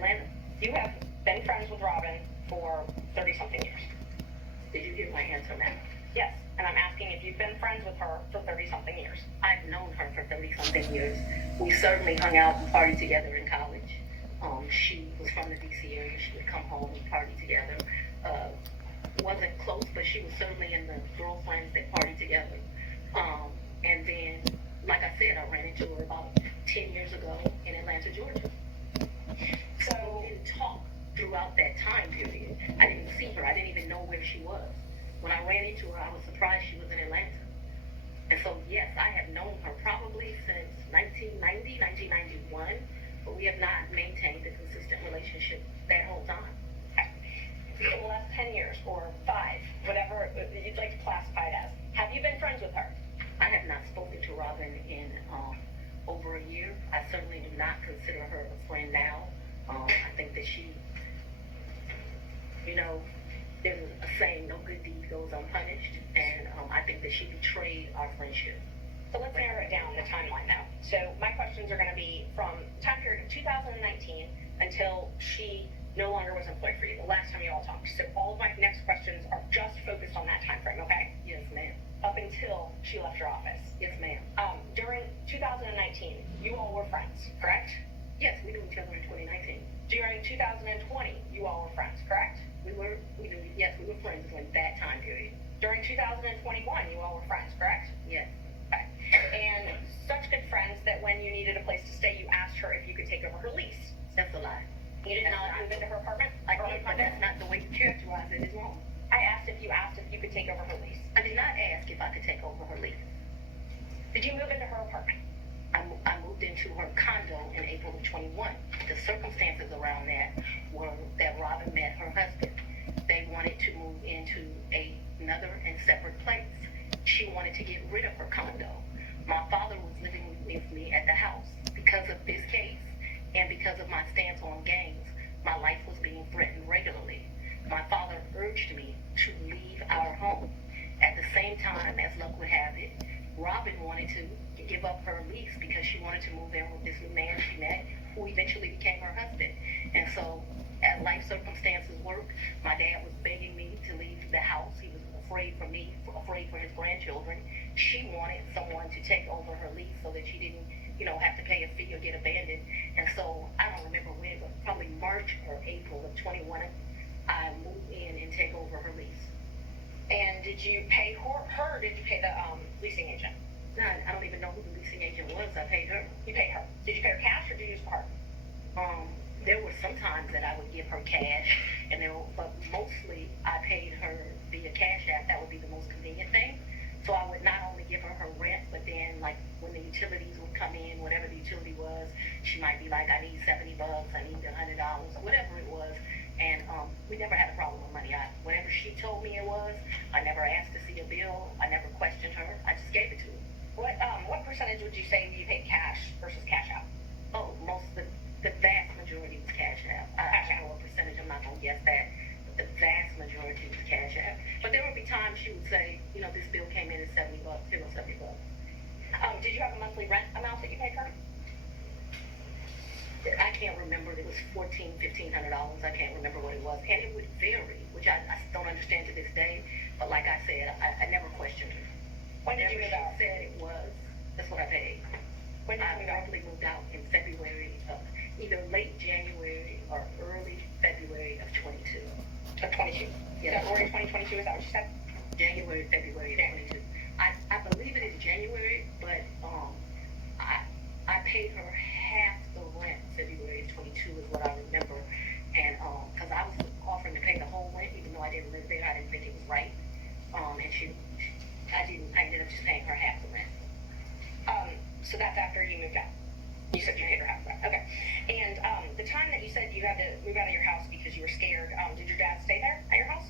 Lynn, you have been friends with Robin for 30-something years. Did you hear my answer, ma'am? Yes, and I'm asking if you've been friends with her for 30-something years. I've known her for 30-something years. We certainly hung out and partied together in college. She was from the D.C. area. She would come home and party together. Wasn't close, but she was certainly in the girlfriends that partied together. And then, like I said, I ran into her about 10 years ago in Atlanta, Georgia. So we didn't talk throughout that time period. I didn't see her. I didn't even know where she was. When I ran into her, I was surprised she was in Atlanta. And so, yes, I have known her probably since 1990, 1991, but we have not maintained a consistent relationship that whole time. For the last 10 years or 5, whatever you'd like to classify it as, have you been friends with her? I have not spoken to Robin in over a year. I certainly do not consider her a friend now. I think that she, there's a saying, no good deed goes unpunished, and I think that she betrayed our friendship. So let's narrow it down, the timeline now. So my questions are going to be from the time period of 2019 until she no longer was employed for you, the last time you all talked. So all of my next questions are just focused on that time frame, okay? Yes, ma'am. Up until she left your office. Yes, ma'am. During 2019, you all were friends, correct? Yes, we knew each other in 2019. During 2020, you all were friends, correct? We were friends during that time period. During 2021, you all were friends, correct? Yes. Okay. And such good friends that when you needed a place to stay, you asked her if you could take over her lease. That's a lie. You did not move into her apartment? I did, but that's not the way you characterize it. It's wrong. I asked if you could take over her lease. I did not ask if I could take over her lease. Did you move into her apartment? I moved into her condo in April of 21. The circumstances around that were that Robin met her husband. They wanted to move into another and separate place. She wanted to get rid of her condo. My father was living with me at the house. Because of this case and because of my stance on gangs, my life was being threatened regularly. My father urged me to leave our home. At the same time, as luck would have it, Robin wanted to give up her lease because she wanted to move in with this new man she met, who eventually became her husband. And so, as life circumstances work, my dad was begging me to leave the house. He was afraid for me, afraid for his grandchildren. She wanted someone to take over her lease so that she didn't, have to pay a fee or get abandoned. And so, I don't remember when, but probably March or April of 21, I moved in and take over her lease. And did you pay her or did you pay the leasing agent? No, I don't even know who the leasing agent was. I paid her. You paid her. Did you pay her cash or did you use card? There were some times that I would give her cash, but mostly I paid her via Cash App. That would be the most convenient thing. So I would not only give her rent, but then like when the utilities would come in, whatever the utility was, she might be like, I need $70, I need $100, or whatever it was. And we never had a problem with money. Whatever she told me it was, I never asked to see a bill. I never questioned her. I just gave it to her. What percentage would you say you paid cash versus Cash App? Oh, the vast majority was Cash App. I don't know what percentage. I'm not gonna guess that. But the vast majority was Cash App. But there would be times she would say, this bill came in at $70. Here goes $70. Did you have a monthly rent amount that you paid her? I can't remember. It was $1,500. I can't remember what it was, and it would vary, which I don't understand to this day. But like I said, I never questioned her. When did you move out? Said it was. That's what I paid. When did you move out? I probably moved out in February of either late January or early February of 22. Of 22. Yeah. February 2022. Is that what you said? January, February of 22. I believe it is January, but I paid her half the rent February of 22 is what I remember, and because I was offering to pay the whole rent even though I didn't live there. I didn't think it was right, and I ended up just paying her half the rent. So that's after you moved out. You said you paid her half the rent. Okay. And the time that you said you had to move out of your house because you were scared, did your dad stay there at your house?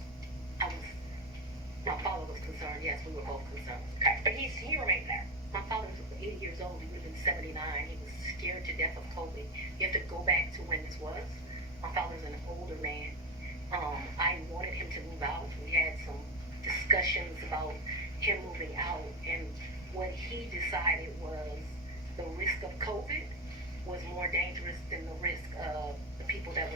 My father was concerned. Yes, we were both concerned. Okay, but he remained there. My father was 80 years old. He lived in 79. He was scared to death of COVID. You have to go back to when this was. My father's an older man. I wanted him to move out. We had some discussions about him moving out, and what he decided was the risk of COVID was more dangerous than the risk of the people that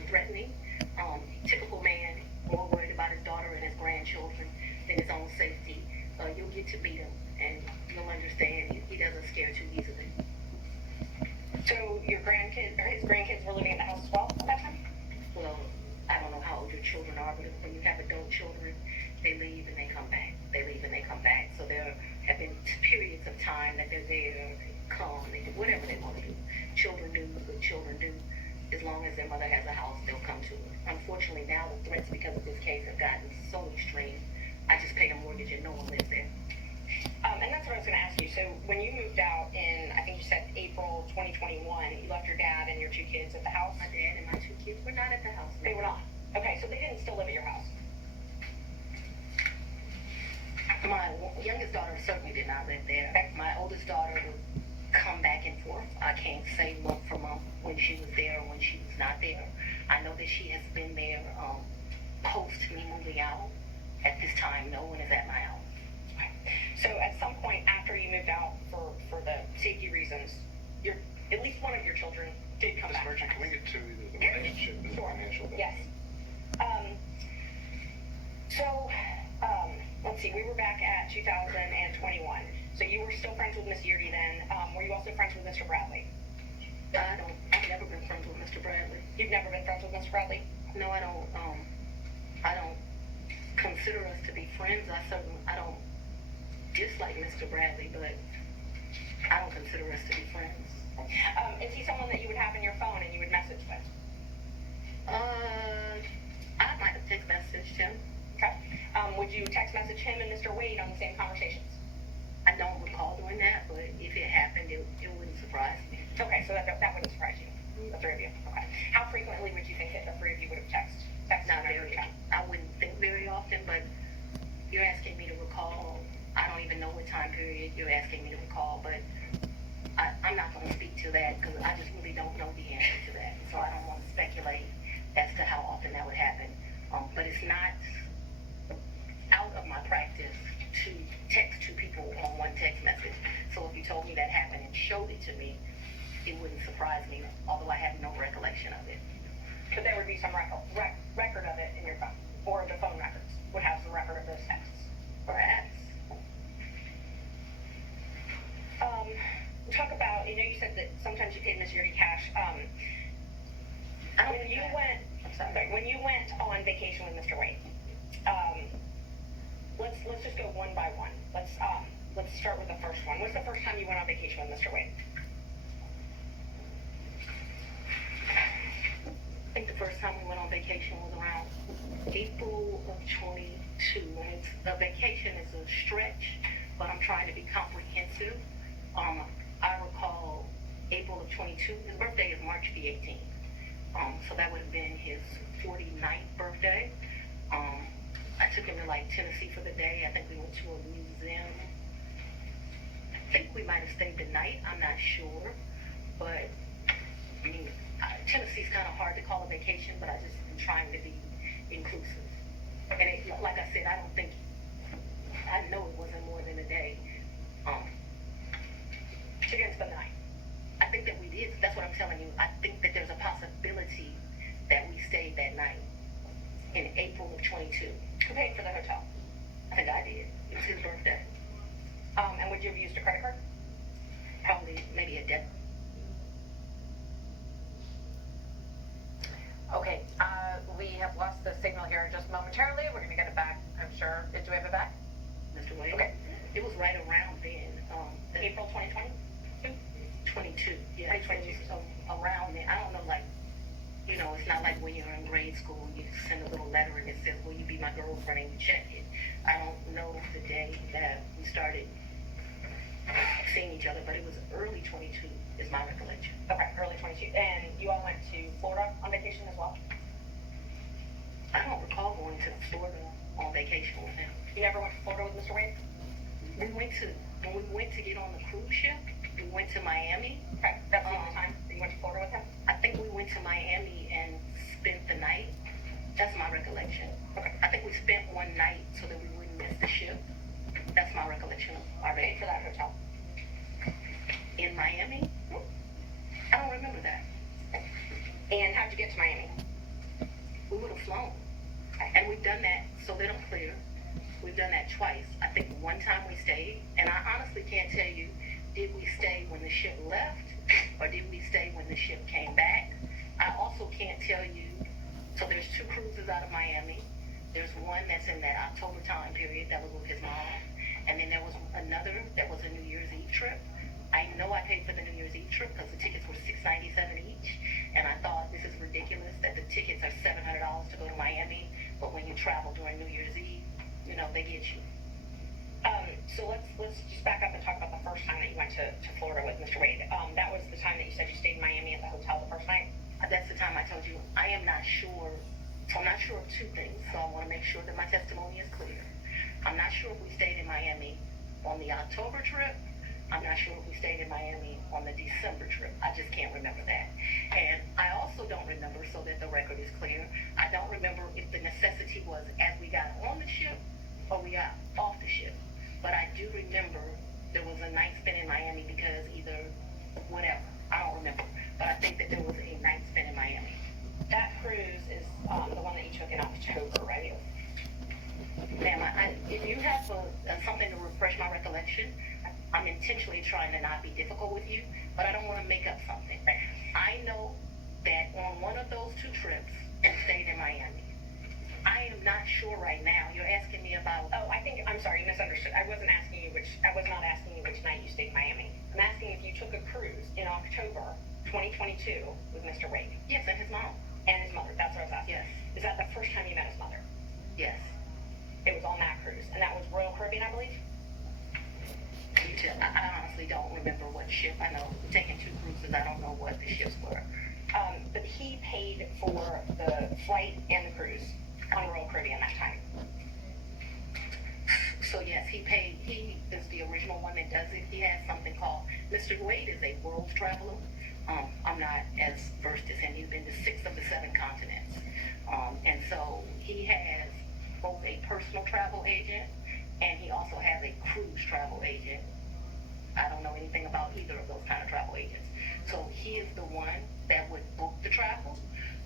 get to meet him, and you'll understand he doesn't scare too easily. So your grandkids, or his grandkids were living in the house as well at that time? Well, I don't know how old your children are, but when you have adult children, they leave and they come back. They leave and they come back. So there have been periods of time that they're there, come, they do whatever they want to do. Children do what children do. As long as their mother has a house, they'll come to it. Unfortunately, now the threats because of this case have gotten so extreme. I just pay a mortgage and no one lives there. And that's what I was going to ask you. So when you moved out in, I think you said April 2021, you left your dad and your two kids at the house? My dad and my two kids were not at the house. They were not? Okay, so they didn't still live at your house? My youngest daughter certainly did not live there. My oldest daughter would come back and forth. I can't say month for month when she was there or when she was not there. I know that she has been there post me moving out. At this time, no one is at my house. So at some point after you moved out for the safety reasons, at least one of your children did come back. Can we get to either the relationship and the financial? Yes. Let's see, we were back at 2021. So you were still friends with Miss Yeardy then. Were you also friends with Mr. Bradley? I've never been friends with Mr. Bradley. You've never been friends with Mr. Bradley? No, I don't consider us to be friends. I don't dislike Mr. Bradley, but I don't consider us to be friends. Is he someone that you would have in your phone and you would message with? I might have text messaged him. Okay. Would you text message him and Mr. Wade on the same conversations? I don't recall doing that, but if it happened, it wouldn't surprise me. Okay, so that wouldn't surprise you, the three of you. Okay. How frequently would you think that the three of you would have texted? Not very. I wouldn't think very often, but you're asking me to recall. I don't even know what time period you're asking me to recall, but I'm not going to speak to that because I just really don't know the answer to that. So I don't want to speculate as to how often that would happen. But it's not out of my practice to text two people on one text message. So if you told me that happened and showed it to me, it wouldn't surprise me, although I have no recollection of it. But there would be some record of it in your phone, or the phone records would have some record of those texts. Perhaps. Talk about, you said that sometimes you paid Miss Yeardy cash. When you went on vacation with Mr. Wade, let's just go one by one. Let's start with the first one. What's the first time you went on vacation with Mr. Wade? I think the first time we went on vacation was around April of 22. And a vacation is a stretch, but I'm trying to be comprehensive. I recall April of 22. His birthday is March the 18th. So that would have been his 49th birthday. I took him to Tennessee for the day. I think we went to a museum. I think we might have stayed the night. I'm not sure, but I mean, Tennessee's kind of hard to call a vacation, but I just am trying to be inclusive. And like I said, I know it wasn't more than a day. You didn't spend the night? I think that we did. That's what I'm telling you. I think that there's a possibility that we stayed that night in April of 22. Who paid for the hotel? I think I did. It was his birthday. And would you have used a credit card? Probably, maybe a debit. Okay, we have lost the signal here just momentarily. We're going to get it back, I'm sure. Do we have it back? Mr. Wade? Okay. It was right around then. April 2020? 22. Yeah, 2022. So around then. I don't know, it's not like when you're in grade school, you send a little letter and it says, will you be my girlfriend, and you check it. I don't know the day that we started seeing each other, but it was early 22 is my recollection. Okay, early 22. And you all went to Florida on vacation as well? I don't recall going to Florida on vacation with him. You never went to Florida with Mr. Wade? When we went to get on the cruise ship, we went to Miami. Okay, that's the only time that you went to Florida with him? I think we went to Miami and spent the night. That's my recollection. Okay. I think we spent one night so that we wouldn't miss the ship. That's my recollection of our Paid for that hotel? In Miami? I don't remember that. And how'd you get to Miami? We would have flown. And we've done that so they don't clear. We've done that twice. I think one time we stayed, and I honestly can't tell you, did we stay when the ship left, or did we stay when the ship came back? I also can't tell you, so there's 2 cruises out of Miami. There's one that's in that October time period that was with his mom, and then there was another that was a New Year's Eve trip. I know I paid for the New Year's Eve trip because the tickets were $697 each, and I thought this is ridiculous that the tickets are $700 to go to Miami, but when you travel during New Year's Eve, you know, they get you. So let's just back up and talk about the first time that you went to Florida with Mr. Wade. That was the time that you said you stayed in Miami at the hotel the first night? That's the time I told you I am not sure. So I'm not sure of 2 things, so I want to make sure that my testimony is clear. I'm not sure if we stayed in Miami on the October trip. I'm not sure if we stayed in Miami on the December trip. I just can't remember that. And I also don't remember, so that the record is clear, I don't remember if the necessity was as we got on the ship or we got off the ship. But I do remember there was a night spent in Miami because either whatever, I don't remember. But I think that there was a night spent in Miami. That cruise is the one that you took in October, right? Ma'am, if you have something to refresh my recollection, I'm intentionally trying to not be difficult with you, but I don't want to make up something. I know that on one of those 2 trips, we stayed in Miami. I am not sure right now. You're asking me about. Oh, I'm sorry, you misunderstood. I was not asking you which night you stayed in Miami. I'm asking if you took a cruise in October 2022 with Mr. Wade. Yes, and his mom. And his mother. That's what I was asking. Yes. Is that the first time you met his mother? Yes. It was on that cruise, and that was Royal Caribbean, I believe? I honestly don't remember what ship. I know taking 2 cruises. I don't know what the ships were. But he paid for the flight and the cruise on Royal Caribbean that time. So yes, he paid. He is the original one that does it. He has something called, Mr. Wade is a world traveler. I'm not as versed as him. He's been to 6 of the 7 continents. And so he has both a personal travel agent and he also has a cruise travel agent. I don't know anything about either of those kind of travel agents. So he is the one that would book the travel.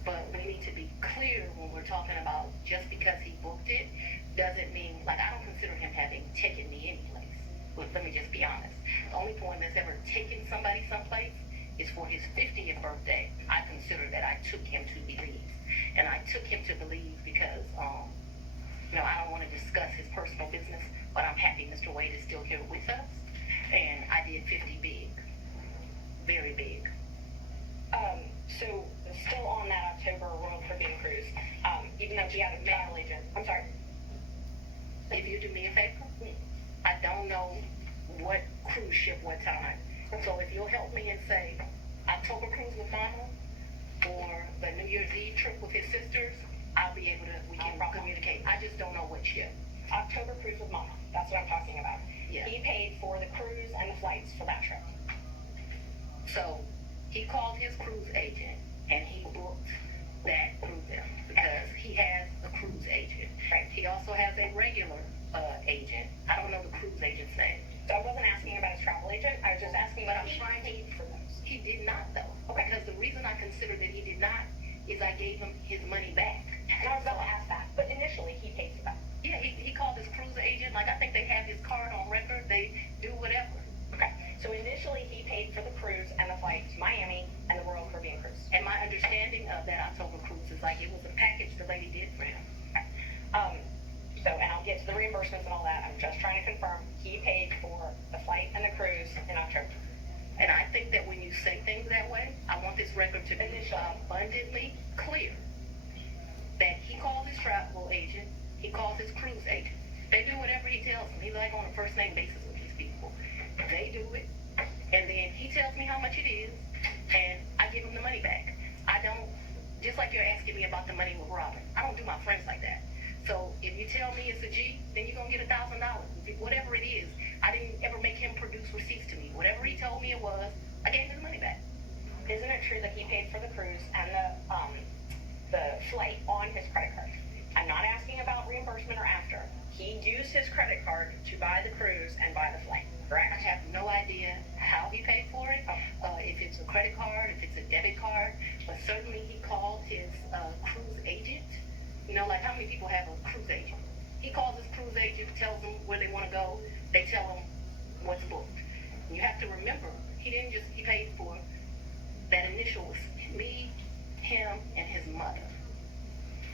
But we need to be clear when we're talking about just because he booked it doesn't mean, like, I don't consider him having taken me anyplace. But let me just be honest. The only point that's ever taken somebody someplace is for his 50th birthday. I consider that I took him to Belize. And I took him to Belize because, I don't want to discuss his personal business, but I'm happy Mr. Wade is still here with us. And I did 50 big. Very big. So still on that October Royal Caribbean cruise, even though he had a travel agent. I'm sorry. If you do me a favor, I don't know what cruise ship, what time. So if you'll help me and say October cruise with Mama or the New Year's Eve trip with his sisters, I'll be able to, we can communicate. I just don't know what ship. October cruise with Mama. That's what I'm talking about. Yeah. He paid for the cruise and the flights for that trip. So he called his cruise agent and he booked that through them because he has a cruise agent. Right. He also has a regular agent. I don't know the cruise agent's name. So I wasn't asking about his travel agent. I was just asking But if I'm he trying to. paid for those. He did not though. Okay. Because the reason I consider that he did not is I gave him his money back. And I was about to ask that. But initially, he paid for that. Yeah, he called his cruise agent. Like, I think they have his card on record. They do whatever. Okay. So initially, he paid for the cruise and the flight to Miami and the Royal Caribbean cruise. And my understanding of that October cruise is like it was a package the lady did for him. And I'll get to the reimbursements and all that. I'm just trying to confirm he paid for the flight and the cruise in October. And I think that when you say things that way, I want this record to be abundantly clear that he calls his travel agent, he calls his cruise agent. They do whatever he tells them. He's like on a first name basis with these people. They do it, and then he tells me how much it is, and I give him the money back. I don't, just like you're asking me about the money with Robin, I don't do my friends like that. So if you tell me it's a G, then you're going to get $1,000. Whatever it is, I didn't ever make him produce receipts to me. Whatever he told me it was, I gave him the money back. Isn't it true that he paid for the cruise and the flight on his credit card? I'm not asking about reimbursement or after. He used his credit card to buy the cruise and buy the flight, correct? I have no idea how he paid for it, if it's a credit card, if it's a debit card, but certainly he called his cruise agent. You know, like how many people have a cruise agent? He calls his cruise agent, tells them where they want to go. They tell him what's booked. You have to remember, he paid for that initial was me, him, and his mother.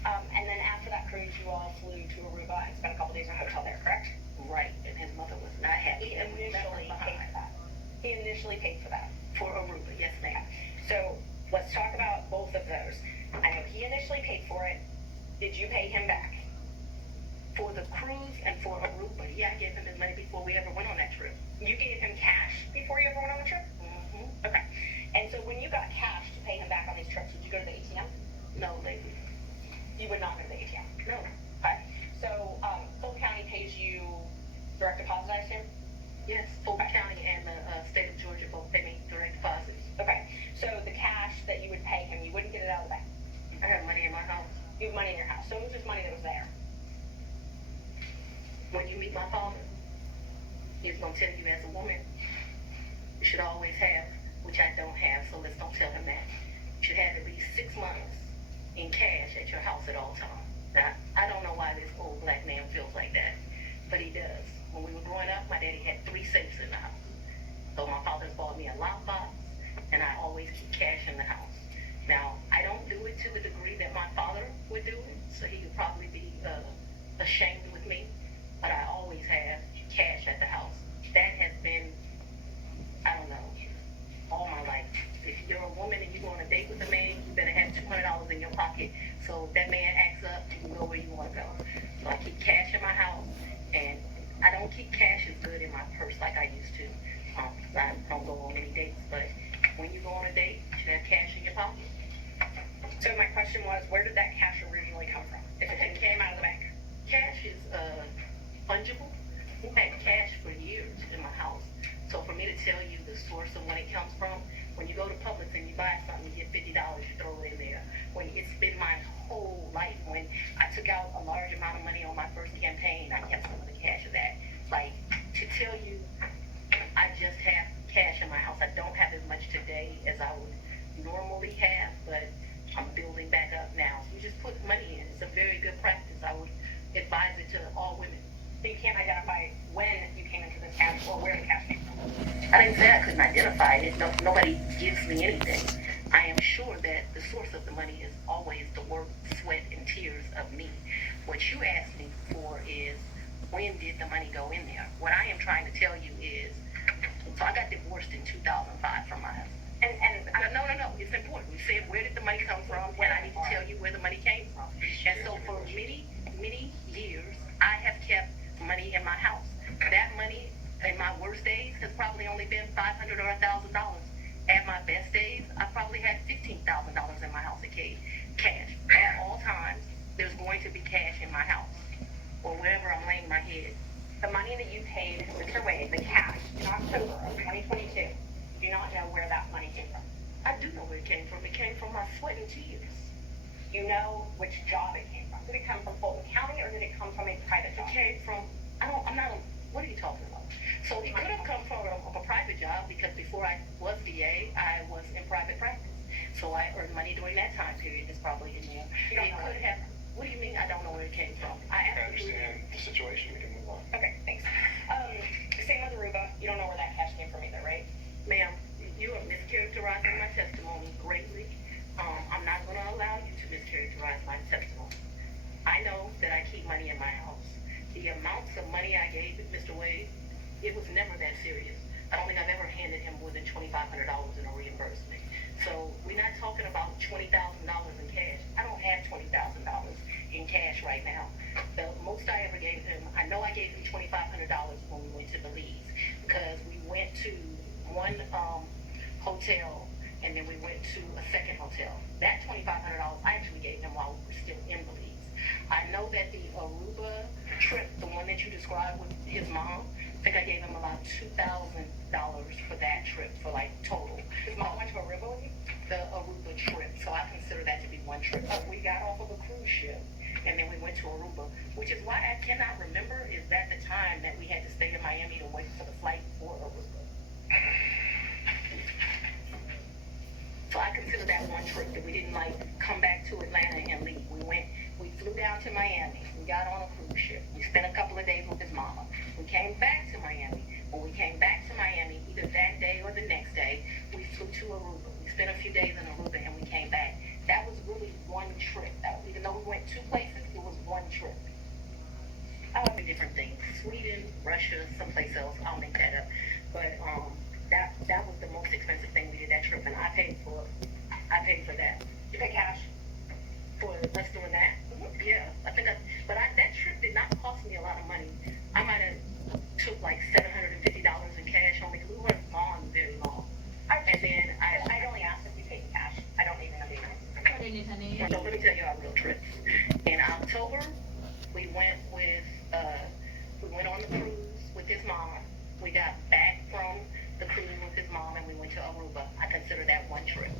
And then after that cruise, you all flew to Aruba and spent a couple days in a hotel there, correct? Right, and his mother was not happy. He that we left her initially paid behind. for that. He initially paid for that. For Aruba, yes ma'am. So let's talk about both of those. I know he initially paid for it. Did you pay him back? For the cruise and for Aruba, yeah, I gave him his money before we ever went on that trip. You gave him cash before you ever went on the trip? Mm-hmm. Okay. And so when you got cash to pay him back on these trips, would you go to the ATM? No, lady. You would not go to the ATM. No. Okay. So Fulton County pays you direct deposit, I assume? Yes, Fulton County and the state of Georgia both pay me direct deposits. Okay. So the cash that you would pay him, you wouldn't get it out of the bank. I have money in my house. You have money in your house. So it was just money that was there. When you meet my father, he's going to tell you as a woman, you should always have, which I don't have, so let's don't tell him that. You should have at least 6 months in cash at your house at all times. Now, I don't know why this old black man feels like that, but he does. When we were growing up, my daddy had 3 safes in the house. So my father's bought me a lockbox, and I always keep cash in the house. Now, I don't do it to the degree that my father would do it, so he would probably be ashamed with me, but I always have cash at the house. That has been, I don't know, all my life. If you're a woman and you go on a date with a man, you better have $200 in your pocket. So if that man acts up, you can go where you want to go. So I keep cash in my house, and I don't keep cash as good in my purse like I used to. I don't go on any dates, but when you go on a date, you should have cash in your pocket. So my question was, where did that cash originally come from? If it came out of the bank? Cash is fungible. We had cash for years in my house. So for me to tell you the source of when it comes from, when you go to Publix and you buy something, you get $50, you throw it in there. When it's been my whole life, when I took out a large amount of money on my first campaign, I kept some of the cash of that. Like, to tell you, I just have cash in my house. I don't have as much today as I would normally have, but I'm building back up now. So you just put money in. It's a very good practice. I would advise it to all women. So you can't identify when you came into this cash or where the cash came from? I didn't say I couldn't identify it. No, nobody gives me anything. I am sure that the source of the money is always the work, sweat, and tears of me. What you asked me for is, when did the money go in there? What I am trying to tell you is, so I got divorced in 2005 from my husband. No, it's important. You said, where did the money come from? And I need to tell you where the money came from. And so for many, many years, I have kept money in my house. That money in my worst days has probably only been $500 or $1,000. At my best days, I probably had $15,000 in my house in cash. At all times, there's going to be cash in my house or wherever I'm laying my head. The money that you paid Mr. Wade, the cash, in October of 2022, you do not know where that money came from. I do know where it came from. It came from my sweat and tears. You know which job it came from. Did it come from Fulton County or did it come from a private job? It came from, what are you talking about? So it could have come from a private job because before I was VA, I was in private practice. So I earned money during that time period. It's probably in there. You don't It know could have, what do you mean I don't know where it came from? I I absolutely understand the situation, we can move on. Okay, thanks. Same with Aruba. You don't know where that cash came from either, right? Ma'am, you are mischaracterizing my testimony greatly. I'm not going to allow you to mischaracterize my testimony. I know that I keep money in my house. The amounts of money I gave Mr. Wade, it was never that serious. I don't think I've ever handed him more than $2,500 in a reimbursement. So we're not talking about $20,000 in cash. I don't have $20,000 in cash right now. The most I ever gave him, I know I gave him $2,500 when we went to Belize because we went to one hotel and then we went to a second hotel. That $2,500 I actually gave him while we were still in Belize. I know that the Aruba trip, the one that you described with his mom, I think I gave him about $2,000 for that trip for like total. His mom went to Aruba with you? The Aruba trip, so I consider that to be one trip. We got off of a cruise ship and then we went to Aruba, which is why I cannot remember is that the time that we had to stay in Miami to wait for the flight for Aruba. So I consider that one trip that we didn't like come back to Atlanta and leave. We flew down to Miami. We got on a cruise ship. We spent a couple of days with his mama. We came back to Miami. When we came back to Miami, either that day or the next day, we flew to Aruba. We spent a few days in Aruba and we came back. That was really one trip. Even though we went 2 places, it was one trip. Different things. Sweden, Russia, someplace else. I'll make that up. But that was the most expensive thing we did that trip, and I paid for that. You pay cash? For us doing that? Mm-hmm. Yeah, that trip did not cost me a lot of money. I might have took like $750 in cash on me because we weren't gone very long. And then I only asked if you paid in cash. I don't even know the amount. So let me tell you our real trips. In October, we went on the cruise with his mom. We got back from the cruise with his mom and we went to Aruba. I consider that one trip.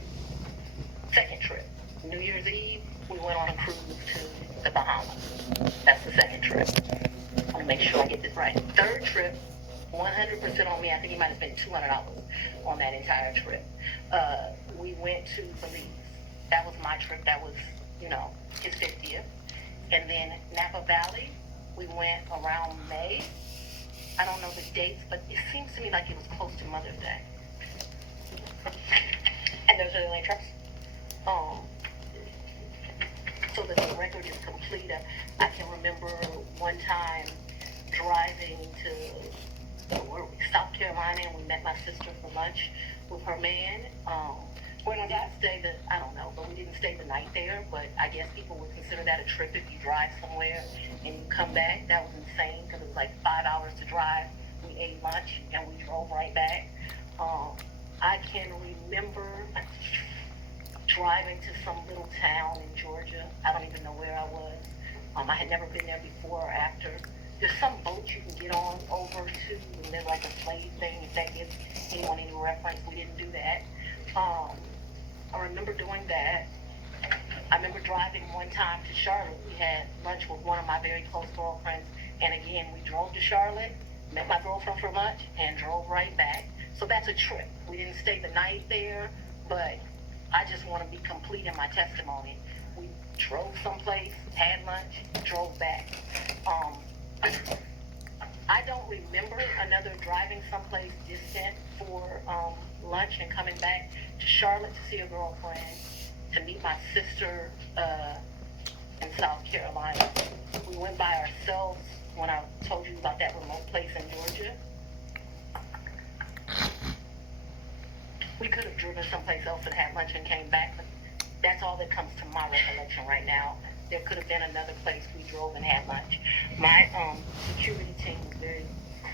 Second trip, New Year's Eve, we went on a cruise to the Bahamas. That's the second trip. I want to make sure I get this right. Third trip, 100% on me. I think he might have spent $200 on that entire trip. We went to Belize. That was my trip. That was, his 50th. And then Napa Valley, we went around May. I don't know the dates, but it seems to me like it was close to Mother's Day. And those are the only trips? So that the record is complete. I can remember one time driving to South Carolina and we met my sister for lunch with her man. When was that? I don't know, but we didn't stay the night there. But I guess people would consider that a trip if you drive somewhere and you come back. That was insane because it was like 5 hours to drive. We ate lunch and we drove right back. I can remember driving to some little town in Georgia. I don't even know where I was. I had never been there before or after. There's some boat you can get on over to, and there's like a slave thing, if that gives anyone any reference. We didn't do that. I remember doing that. I remember driving one time to Charlotte. We had lunch with one of my very close girlfriends, and again, we drove to Charlotte, met my girlfriend for lunch, and drove right back. So that's a trip. We didn't stay the night there, but I just want to be complete in my testimony. We drove someplace, had lunch, drove back. I don't remember another driving someplace distant for lunch and coming back to Charlotte to see a girlfriend, to meet my sister in South Carolina. We went by ourselves when I told you about that remote place in Georgia. We could have driven someplace else and had lunch and came back, but that's all that comes to my recollection right now. There could have been another place we drove and had lunch. My security team was very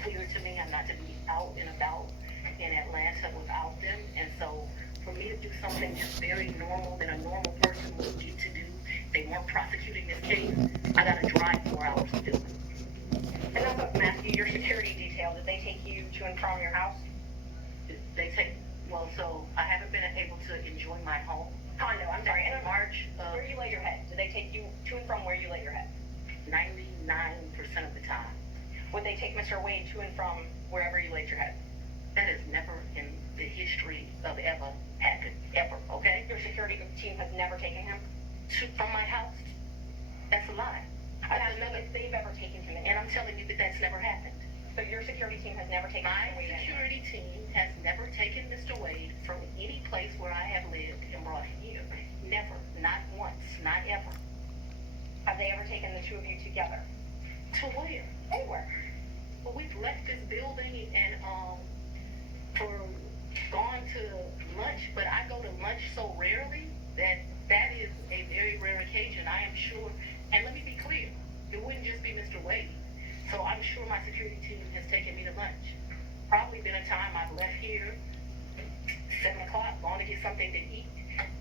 clear to me. I'm not to be out and about in Atlanta without them. And so for me to do something just very normal that a normal person would need to do, they weren't prosecuting this case, I got to drive 4 hours to do it. And also, Matthew, your security detail, did they take you to and from your house? So I haven't been able to enjoy my home. Condo, I'm sorry. In March of where you lay your head? Did they take you to and from where you lay your head? 99% of the time. Would they take Mr. Wade to and from wherever you laid your head? That has never in the history of ever happened, ever, okay? Your security team has never taken him? From my house? That's a lie. If they've ever taken him in. And I'm telling you that that's never happened. So your security team has never taken My Mr. Wade in? My security team has never taken Mr. Wade from any place where I have lived and brought him here. Never. Not once. Not ever. Have they ever taken the two of you together? To where? Anywhere. Well, we've left this building and gone to lunch, but I go to lunch so rarely that is a very rare occasion. I am sure, and let me be clear, it wouldn't just be Mr. Wade. So I'm sure my security team has taken me to lunch. Probably been a time I've left here 7 o'clock, gone to get something to eat,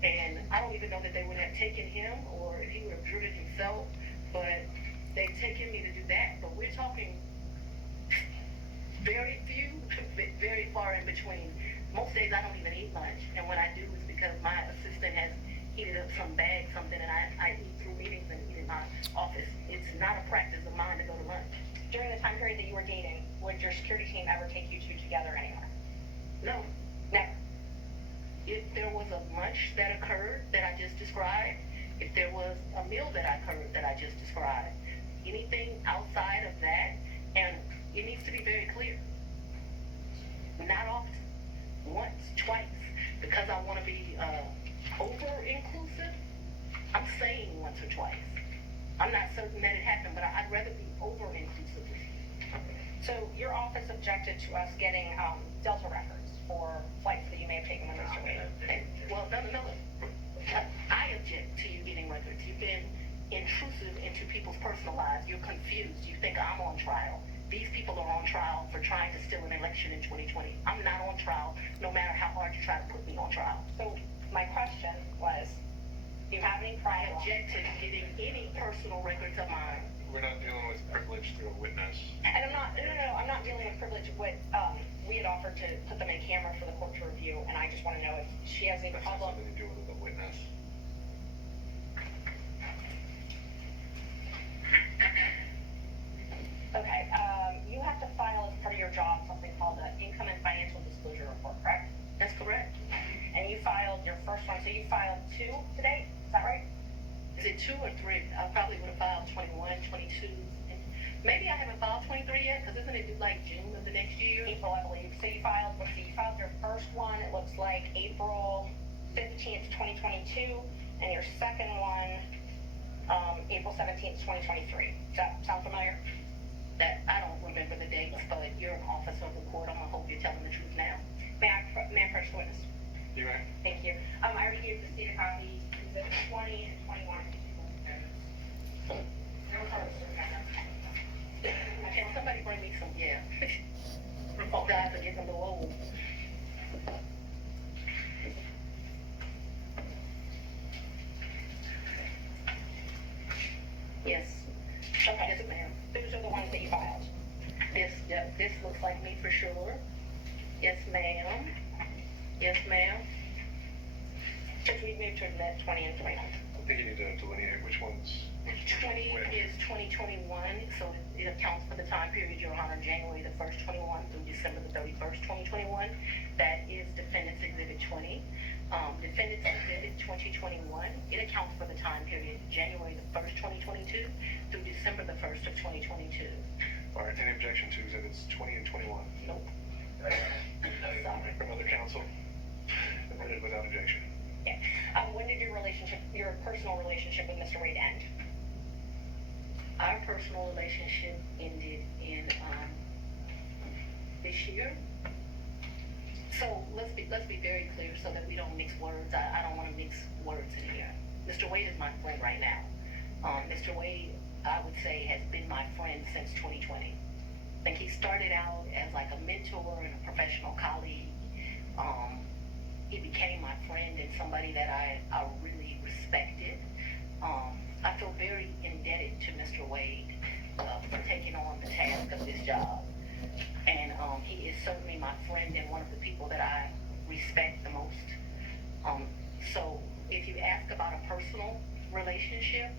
and I don't even know that they would have taken him or if he would have driven himself, but they've taken me to do that. But we're talking very few, very far in between. Most days I don't even eat lunch, and when I do, it's because my assistant has heated up some bag, something, and I eat through meetings and eat in my office. It's not a practice of mine to go to lunch. During the time period that you were dating, would your security team ever take you two together anywhere? No. Never. If there was a lunch that occurred that I just described, if there was a meal that I heard that I just described. Anything outside of that, and it needs to be very clear. Not often, once, twice, because I want to be over-inclusive, I'm saying once or twice. I'm not certain that it happened, but I'd rather be over-inclusive with you. So your office objected to us getting Delta records for flights that you may have taken with Mr. Wade. Well, no. I object to you getting records. You've been intrusive into people's personal lives. You're confused. You think I'm on trial. These people are on trial for trying to steal an election in 2020. I'm not on trial, no matter how hard you try to put me on trial. So my question was, do you have any I prior? object to getting any personal records of mine. We're not dealing with privilege through a witness. And I'm not, no, I'm not dealing with privilege. What, we had offered to put them in camera for the court to review, and I just want to know if she has any That's not problem. something to do with a witness. Okay, you have to file as part of your job something called the income and financial disclosure report, correct? That's correct. And you filed your first one, so you filed 2 today, is that right? Is it 2 or 3? I probably would have filed 21, 22. Maybe I haven't filed 23 yet, because isn't it due like June of the next year? April, I believe. So you filed, let's see, you filed your first one, it looks like April 15th, 2022, and your second one, April 17th, 2023. Does that sound familiar? That I don't remember the dates, but you're an officer of the court. I'm gonna hope you're telling the truth now. May I approach the witness? You right? Thank you. I already gave the state a copy, exhibit 20 and 21. Can somebody bring me some? Yeah. Oh, guys are getting a little old. Yes. Okay, Yes, ma'am. those are the ones that you filed. This looks like me for sure. Yes, ma'am. Yes, ma'am. Since we moved to admit 20 and 21. I think you need to delineate which ones. 20 which. is 2021, so it accounts for the time period, Your Honor, January the 1st, 21 through December the 31st, 2021. That is Defendant's Exhibit 20. Defendant's Exhibit 2021, it accounts for the time period, January the 1st, 2022 through December the 1st of 2022. All right, any objection to exhibits 20 and 21? Nope. Sorry. From other counsel? Admitted without objection. Yeah. When did your personal relationship with Mr. Wade end? Our personal relationship ended in this year. So let's be very clear so that we don't mix words. I don't want to mix words in here. Mr. Wade is my friend right now. Mr. Wade, I would say, has been my friend since 2020. I think he started out as like a mentor and a professional colleague. He became my friend and somebody that I really respected. I feel very indebted to Mr. Wade for taking on the task of this job. And he is certainly my friend and one of the people that I respect the most. So if you ask about a personal relationship,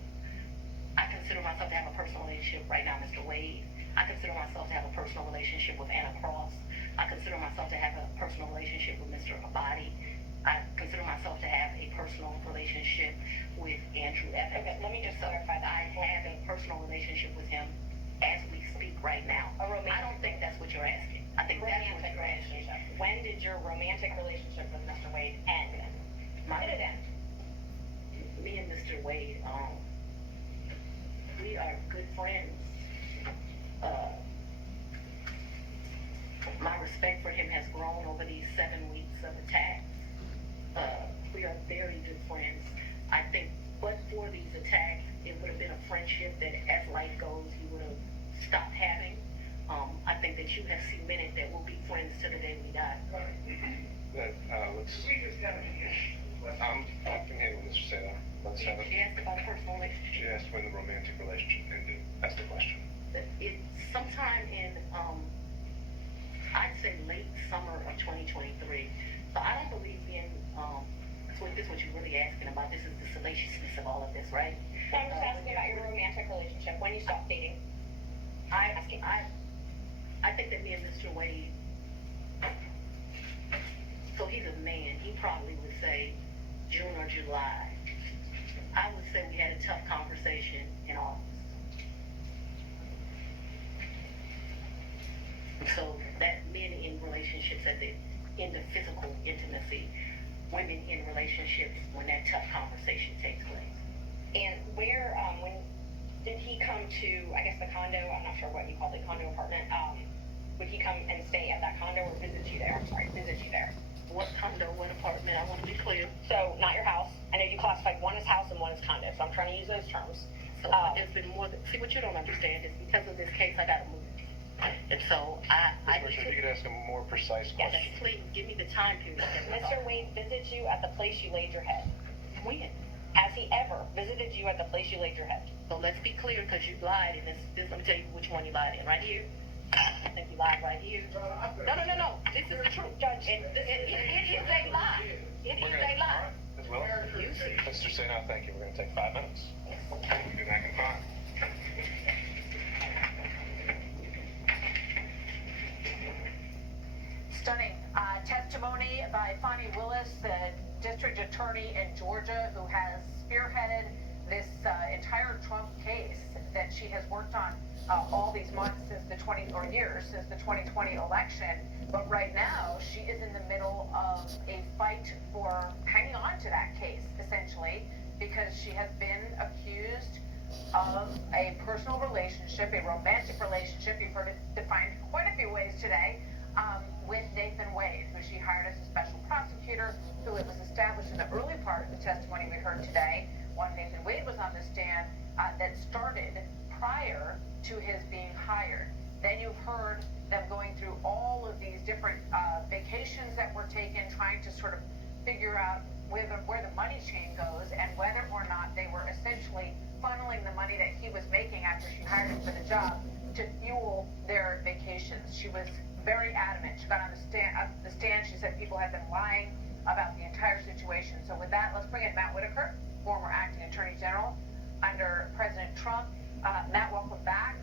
I consider myself to have a personal relationship right now, Mr. Wade. I consider myself to have a personal relationship with Anna Cross. I consider myself to have a personal relationship with Mr. Abadi. I consider myself to have a personal relationship with Andrew Evans. Okay, let me just clarify that. I have a personal relationship with him as we speak right now. I don't think that's what you're asking. I think that's what Romantic you're asking. relationship. When did your romantic relationship with Mr. Wade end? When did it end? Me and Mr. Wade, we are good friends. My respect for him has grown over these 7 weeks of attacks. We are very good friends. I think, but for these attacks, it would have been a friendship that, as life goes, he would have stopped having. I think that you have cemented that we'll be friends to the day we die. Let's. I can handle Mr. Saylor. Let's have it. She asked about a personal relationship. She asked when the romantic relationship ended. That's the question. It's sometime in, I'd say late summer of 2023. So I don't believe in, this is what you're really asking about. This is the salaciousness of all of this, right? No, I'm just asking about your romantic relationship, when you stopped dating. I think that me and Mr. Wade, so he's a man, he probably would say June or July I would say we had a tough conversation in August. So that men in relationships at the end of physical intimacy, women in relationships when that tough conversation takes place. And where, when did he come to, I guess, the condo? I'm not sure what you call the condo apartment. Would he come and stay at that condo or visit you there? I'm sorry, visit you there. What condo, what apartment, I want to be clear. So, not your house. I know you classified one as house and one as condo, so I'm trying to use those terms. So there's been more than, see, what you don't understand is because of this case, I gotta move. And so I Commissioner, if you could ask a more precise Yes. question. please give me the time period. that we're Mr. talking. Wade visits you at the place you laid your head. When? Has he ever visited you at the place you laid your head? So let's be clear, because you lied in this, let me tell you which one you lied in, right here. I think you lied right here. No, this is the truth. Judge, It is a lie. It is a lie. Ms. Will? You see. Mr. Sena, thank you. We're gonna take 5 minutes. We'll be back in 5. Stunning testimony by Fonnie Willis, the district attorney in Georgia who has spearheaded this entire Trump case that she has worked on all these months since the 2020 election. But right now, she is in the middle of a fight for hanging on to that case, essentially, because she has been accused of a personal relationship, a romantic relationship, you've heard it defined quite a few ways today, with Nathan Wade, who she hired as a special prosecutor, who it was established in the early part of the testimony we heard today, when Nathan Wade was on the stand, that started prior to his being hired. Then you've heard them going through all of these different vacations that were taken, trying to sort of figure out where the money chain goes and whether or not they were essentially funneling the money that he was making after she hired him for the job to fuel their vacations. She was very adamant. She got on the stand. She said people had been lying about the entire situation. So with that, let's bring in Matt Whitaker, former acting attorney general under President Trump. Matt, welcome back.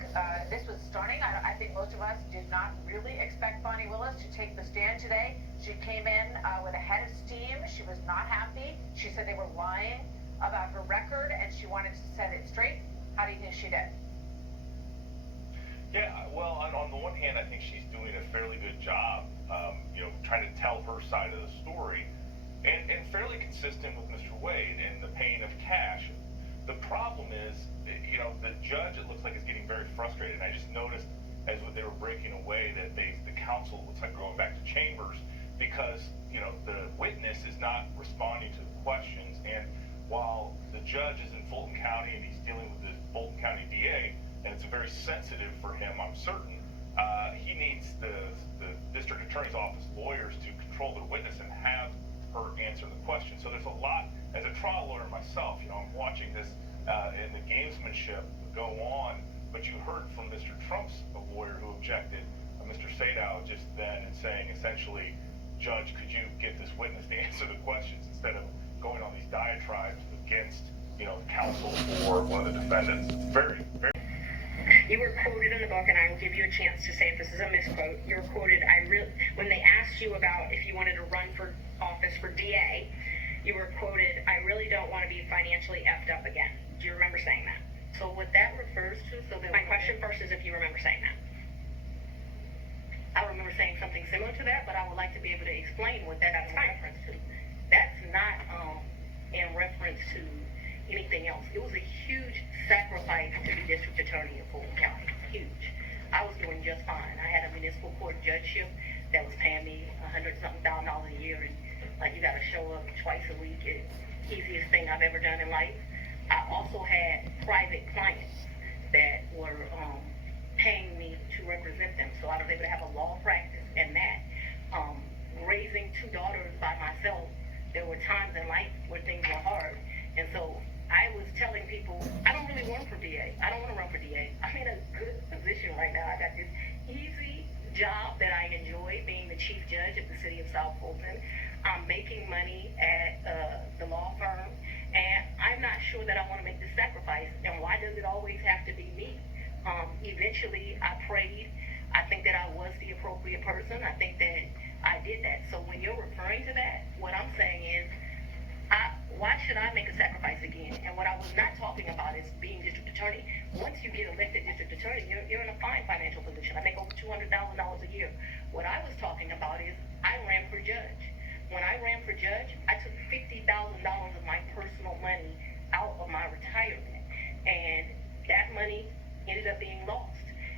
This was stunning. I think most of us did not really expect Fonnie Willis to take the stand today. She came in with a head of steam. She was not happy. She said they were lying about her record, and she wanted to set it straight. How do you think she did? Yeah, well, on the one hand, I think she's doing a fairly good job, trying to tell her side of the story, and fairly consistent with Mr. Wade and the paying of cash. The problem is, the judge, it looks like, is getting very frustrated. I just noticed as they were breaking away that the counsel looks like going back to chambers because, the witness is not responding to the questions. And while the judge is in Fulton County and he's dealing with the Fulton County DA, and it's very sensitive for him, I'm certain, he needs the district attorney's office lawyers to control the witness and have her answer the question. So there's a lot, as a trial lawyer myself, I'm watching this and the gamesmanship go on, but you heard from Mr. Trump's lawyer who objected, Mr. Sadow, just then, and saying essentially, Judge, could you get this witness to answer the questions instead of going on these diatribes against, counsel for one of the defendants. It's very, very... You were quoted in the book, and I will give you a chance to say if this is a misquote. You were quoted, when they asked you about if you wanted to run for office for DA, you were quoted, I really don't want to be financially effed up again. Do you remember saying that? So what that refers to, My question first is if you remember saying that. I remember saying something similar to that, but I would like to be able to explain what that's in fine. reference to. That's not in reference to anything else. It was a huge sacrifice to be district attorney in Fulton County. Huge. I was doing just fine. I had a municipal court judgeship that was paying me $100-something thousand a year, and like you got to show up twice a week. It's the easiest thing I've ever done in life. I also had private clients that were paying me to represent them, so I was able to have a law practice and that. Raising 2 daughters by myself, there were times in life where things were hard, and so I was telling people, I don't really run for DA. I don't want to run for DA. I'm in a good position right now. I got this easy job that I enjoy, being the chief judge of the city of South Fulton. I'm making money at the law firm, and I'm not sure that I want to make this sacrifice. And why does it always have to be me? Eventually, I prayed. I think that I was the appropriate person. I think that I did that. So when you're referring to that, what I'm saying is, Why should I make a sacrifice again? And what I was not talking about is being district attorney. Once you get elected district attorney, you're in a fine financial position. I make over $200,000 a year. What I was talking about is I ran for judge. When I ran for judge, I took $50,000 of my personal money out of my retirement, and that money ended up being lost.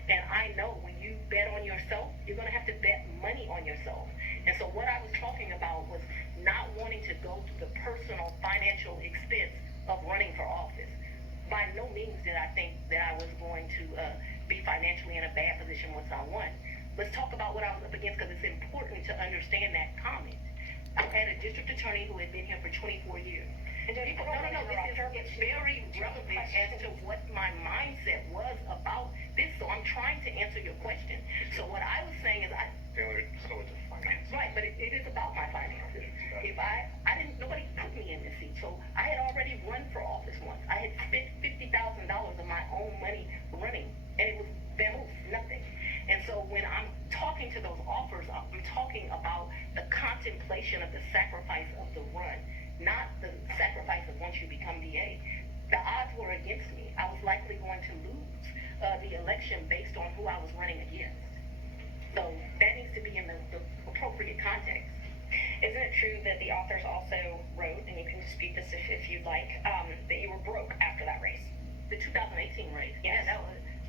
And I know when you bet on yourself, you're going to have to bet money on yourself. And so what I was talking about was not wanting to go through the personal financial expense of running for office. By no means did I think that I was going to be financially in a bad position once I won. Let's talk about what I was up against, because it's important to understand that comment. I had a district attorney who had been here for 24 years. And don't No, it's very relevant as to what my mindset was about this, so I'm trying to answer your question. So what I was saying is Taylor, so it's a finance. right, but it is about my finances. If nobody put me in this seat, so I had already run for office once. I had spent $50,000 of my own money running, and it was nothing. And so when I'm talking to those offers, I'm talking about the contemplation of the sacrifice of the run, not the sacrifice of once you become DA. The odds were against me. I was likely going to lose the election based on who I was running against. So that needs to be in the appropriate context. Isn't it true that the authors also wrote, and you can dispute this if you'd like, that you were broke after that race? The 2018 race. Yes. Yeah,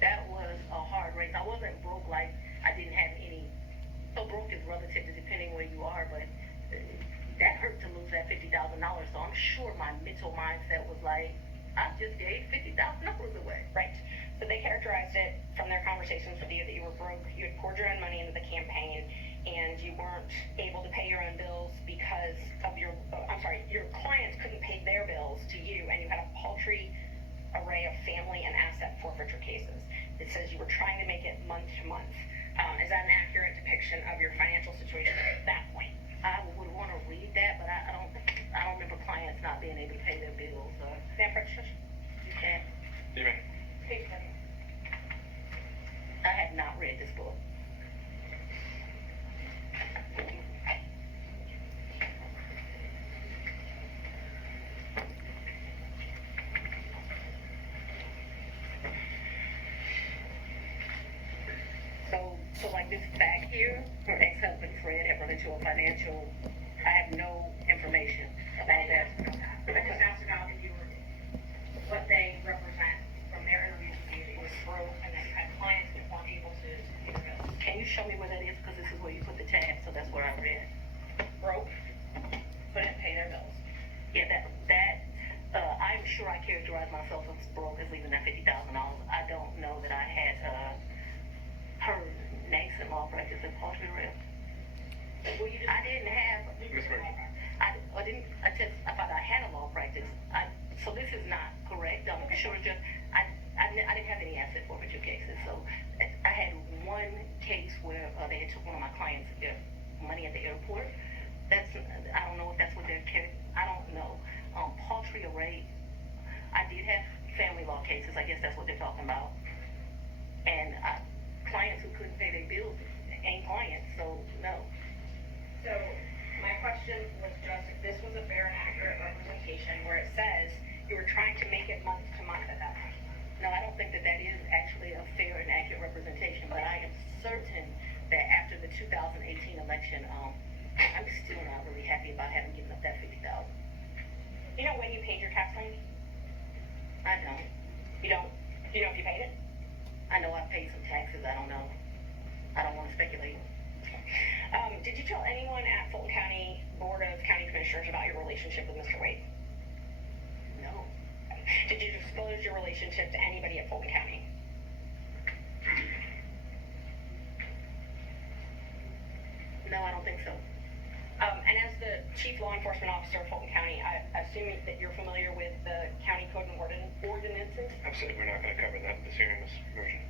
that was a hard race. I wasn't broke like I didn't have any. So broke is relative to depending where you are, but that hurt to lose that $50,000. So I'm sure my mental mindset was like, I just gave $50,000 away. Right. So they characterized it from their conversations with you that you were broke, you had poured your own money into the campaign, and you weren't able to pay your own bills because of your clients couldn't pay their bills to you, and you had a paltry array of family and asset forfeiture cases. It says you were trying to make it month to month. Is that an accurate depiction of your financial situation at that point? I would want to read that, but I don't remember clients not being able to pay their bills. Madam Patricia? You can't. Amen. Page 30. I have not read this book. So like this fact here, her ex-husband Fred had run into a financial, I have no information about that. I just asked about if you were, what they represent from their interviews with you, it was broke, and then you had clients that weren't able to pay their bills. Can you show me where that is? Because this is where you put the tab, so that's where I read. Broke, couldn't pay their bills. Yeah, I'm sure I characterized myself as broke as leaving that $50,000. I don't know that I had her nascent law practice in paltry arrest. Well, you just. I didn't have. Ms. Murphy. I thought I had a law practice. So this is not correct. I'm sure just I didn't have any asset forfeiture cases. So I had one case where they had took one of my clients' money at the airport. I don't know if that's what they're carrying. I don't know. Paltry array. I did have family law cases. I guess that's what they're talking about. And clients who couldn't pay their bills ain't clients. So no. So, my question was just if this was a fair and accurate representation where it says you were trying to make it month to month at that point. No, I don't think that is actually a fair and accurate representation, but I am certain that after the 2018 election, I'm still not really happy about having given up that $50,000. You know when you paid your tax lien? I don't. You don't? Do you know if you paid it? I know I paid some taxes. I don't know. I don't want to speculate. Did you tell anyone at Fulton County Board of County Commissioners about your relationship with Mr. Wade? No. Did you disclose your relationship to anybody at Fulton County? No, I don't think so. And as the Chief Law Enforcement Officer of Fulton County, I assume that you're familiar with the county code and ordinances? I've said we're not going to cover that in this hearing, Ms. Version.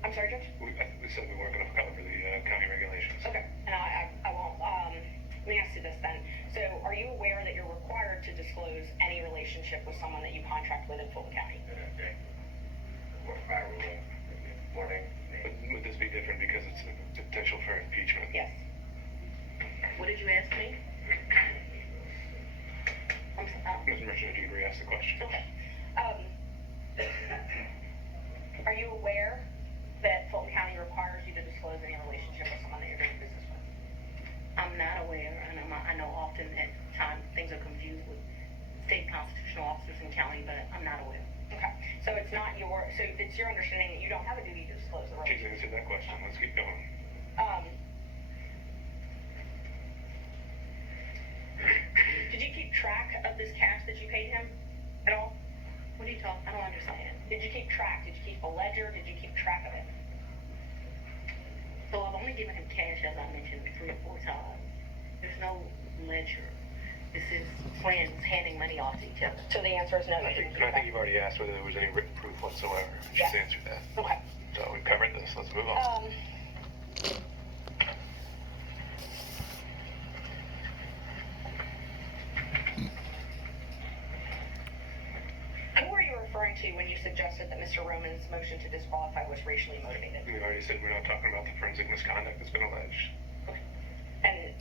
I'm sorry, Judge? We said we weren't going to cover the county regulations. Okay, and I won't. Let me ask you this then. So, are you aware that you're required to disclose any relationship with someone that you contract with in Fulton County? Would this be different because it's a potential for impeachment? Yes. What did you ask me? Mr. Merchant, if you could re-ask the question. Okay. Are you aware that Fulton County requires you to disclose any relationship with someone that you're doing business with? I'm not aware, and I know often at times things are confused with state constitutional officers in county, but I'm not aware. Okay. So it's your understanding that you don't have a duty to disclose the She's relationship? answered that question. Let's keep going. Did you keep track of this cash that you paid him at all? What are you talking? I don't understand. Did you keep track? Did you keep a ledger? Did you keep track of it? So I've only given him cash, as I mentioned, 3 or 4 times. There's no ledger. This is friends handing money off to each other. So the answer is no. I think you've already asked whether there was any written proof whatsoever. She's Yes. answered that. Okay. So we've covered this. Let's move on. Who were you referring to when you suggested that Mr. Roman's motion to disqualify was racially motivated? We've already said we're not talking about the forensic misconduct that's been alleged. And,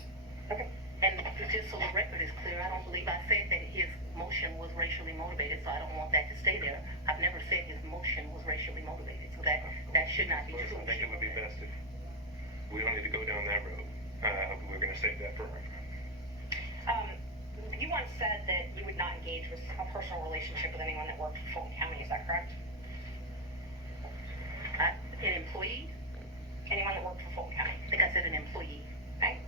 okay. And just so the record is clear, I don't believe I said that his motion was racially motivated, so I don't want that to stay there. I've never said his motion was racially motivated, so that should not be true. I think it would be best if we don't need to go down that road. We're going to save that for right now. You once said that you would not engage with a personal relationship with anyone that worked for Fulton County, is that correct? An employee? Anyone that worked for Fulton County? I think I said an employee. Okay.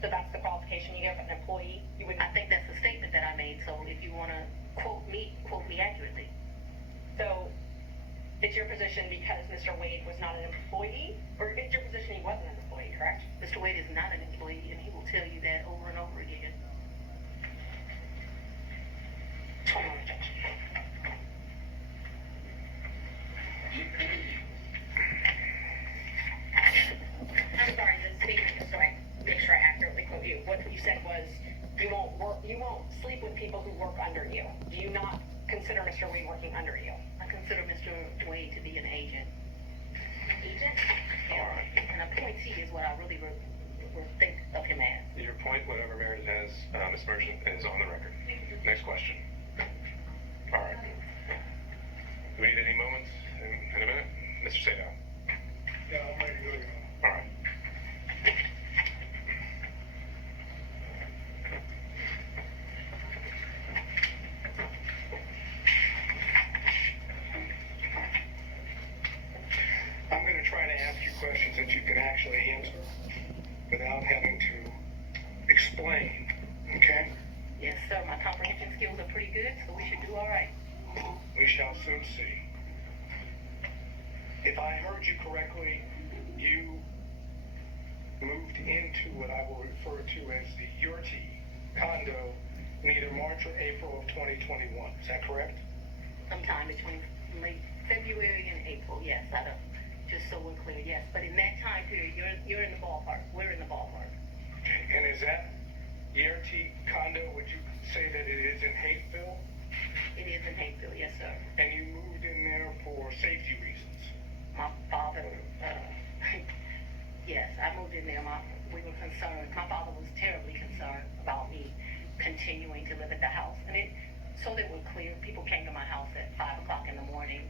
So that's the qualification you give an employee? You would I think that's the statement that I made, so if you want to quote me accurately. So, it's your position because Mr. Wade was not an employee? Or it's your position he wasn't an employee, correct? Mr. Wade is not an employee, and he will tell you that over and over again. Hold on, Judge. I'm sorry, the statement, just so I make sure I accurately quote you. What you said was, you won't sleep with people who work under you. Do you not consider Mr. Wade working under you? I consider Mr. Wade to be an agent. Agent? Yeah, an appointee is what I really think of him as. Your point, whatever merit it has, Ms. Merchant, is on the record. Next question. All right. Do we need any moments in a minute? Mr. Sadow. Yeah, I'm ready to go. All right. I'm going to try to ask you questions that you can actually answer without having to explain, okay? Yes, sir, my comprehension skills are pretty good, so we should do all right. We shall soon see. If I heard you correctly, you moved into what I will refer to as the Yurti condo in either March or April of 2021. Is that correct? Sometime between late February and April, yes, just so we're clear, yes. But in that time period, you're in the ballpark. We're in the ballpark. And is that Yurti condo, would you say that it is in Hapeville? It is in Shameful, yes, sir. And you moved in there for safety reasons? My father, yes, I moved in there. We were concerned. My father was terribly concerned about me continuing to live at the house. And so that we're clear, people came to my house at 5 o'clock in the morning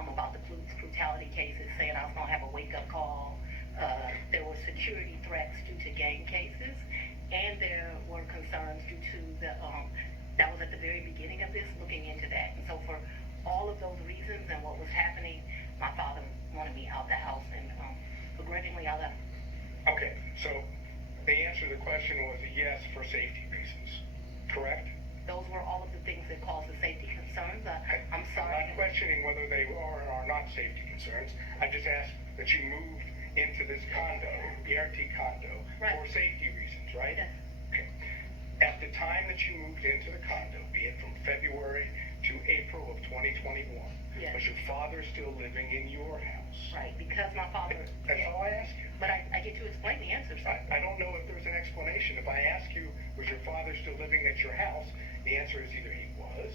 about the police brutality cases, saying I was going to have a wake-up call. There were security threats due to gang cases, and there were concerns due to that was at the very beginning of this, looking into that. And so for all of those reasons and what was happening, my father wanted me out the house, and begrudgingly I left. Okay, so the answer to the question was a yes for safety reasons, correct? Those were all of the things that caused the safety concerns. I'm sorry. I'm not questioning whether they are or are not safety concerns. I just asked that you moved into this condo, the RT condo, Right. for safety reasons, right? Yes. Okay. At the time that you moved into the condo, be it from February to April of 2021, Yes. was your father still living in your house? Right, because my father. That's all I ask you. But I get to explain the answer, sir. I don't know if there's an explanation. If I ask you, was your father still living at your house, the answer is either he was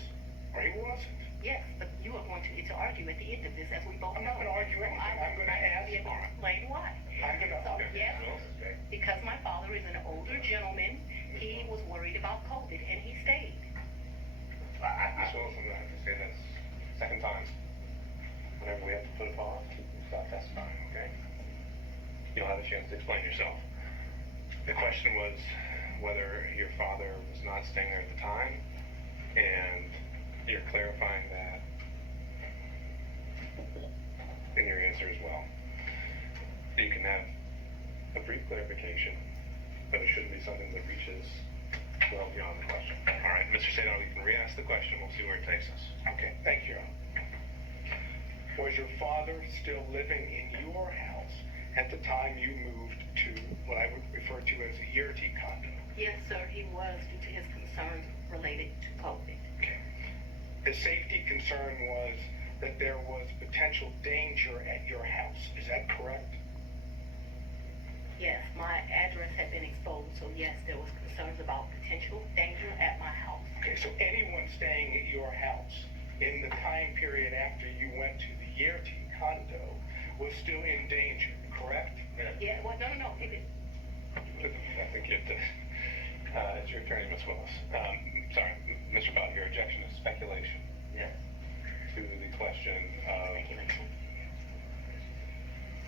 or he wasn't. Yes, but you are going to get to argue at the end of this, as we both I'm know. not going to argue anything. I'm going to ask. Be able to explain why. I'm going to. So, yes, because my father is an older gentleman, he was worried about COVID, and he stayed. Ms. Wilson, I have to say this second time. Whenever we have to put a pause, stop testifying, okay? You'll have a chance to explain yourself. The question was whether your father was not staying there at the time, and you're clarifying that in your answer as well. You can have a brief clarification, but it shouldn't be something that reaches well beyond the question. All right, Mr. Sadon, we can re-ask the question. We'll see where it takes us. Okay, thank you. Was your father still living in your house at the time you moved to what I would refer to as a URT condo? Yes, sir, he was due to his concerns related to COVID. Okay. The safety concern was that there was potential danger at your house. Is that correct? Yes, my address had been exposed, so yes, there was concerns about potential danger at my house. Okay, so anyone staying at your house in the time period after you went to the URT condo was still in danger, correct? Yeah, well, no, it, I think you have to, it's your attorney, Ms. Willis. Sorry, Mr. Bott, your objection is speculation. Yes. To the question of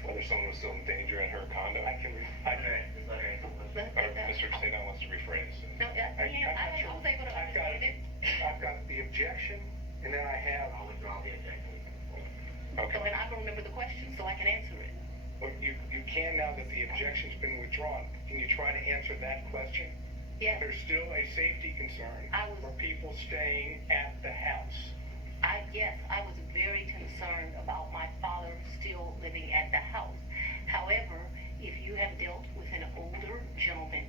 whether someone was still in danger in her condo. I can, Or Mr. Sadon wants to rephrase. no, I was able to understand it. I've got the objection, and then I have, I'll withdraw the objection. Okay. So, and I don't remember the question, so I can answer it. well, you can now that the objection's been withdrawn. Can you try to answer that question? Yes, There's still a safety concern for people staying at the house. yes, I was very concerned about my father still living at the house. However, if you have dealt with an older gentleman,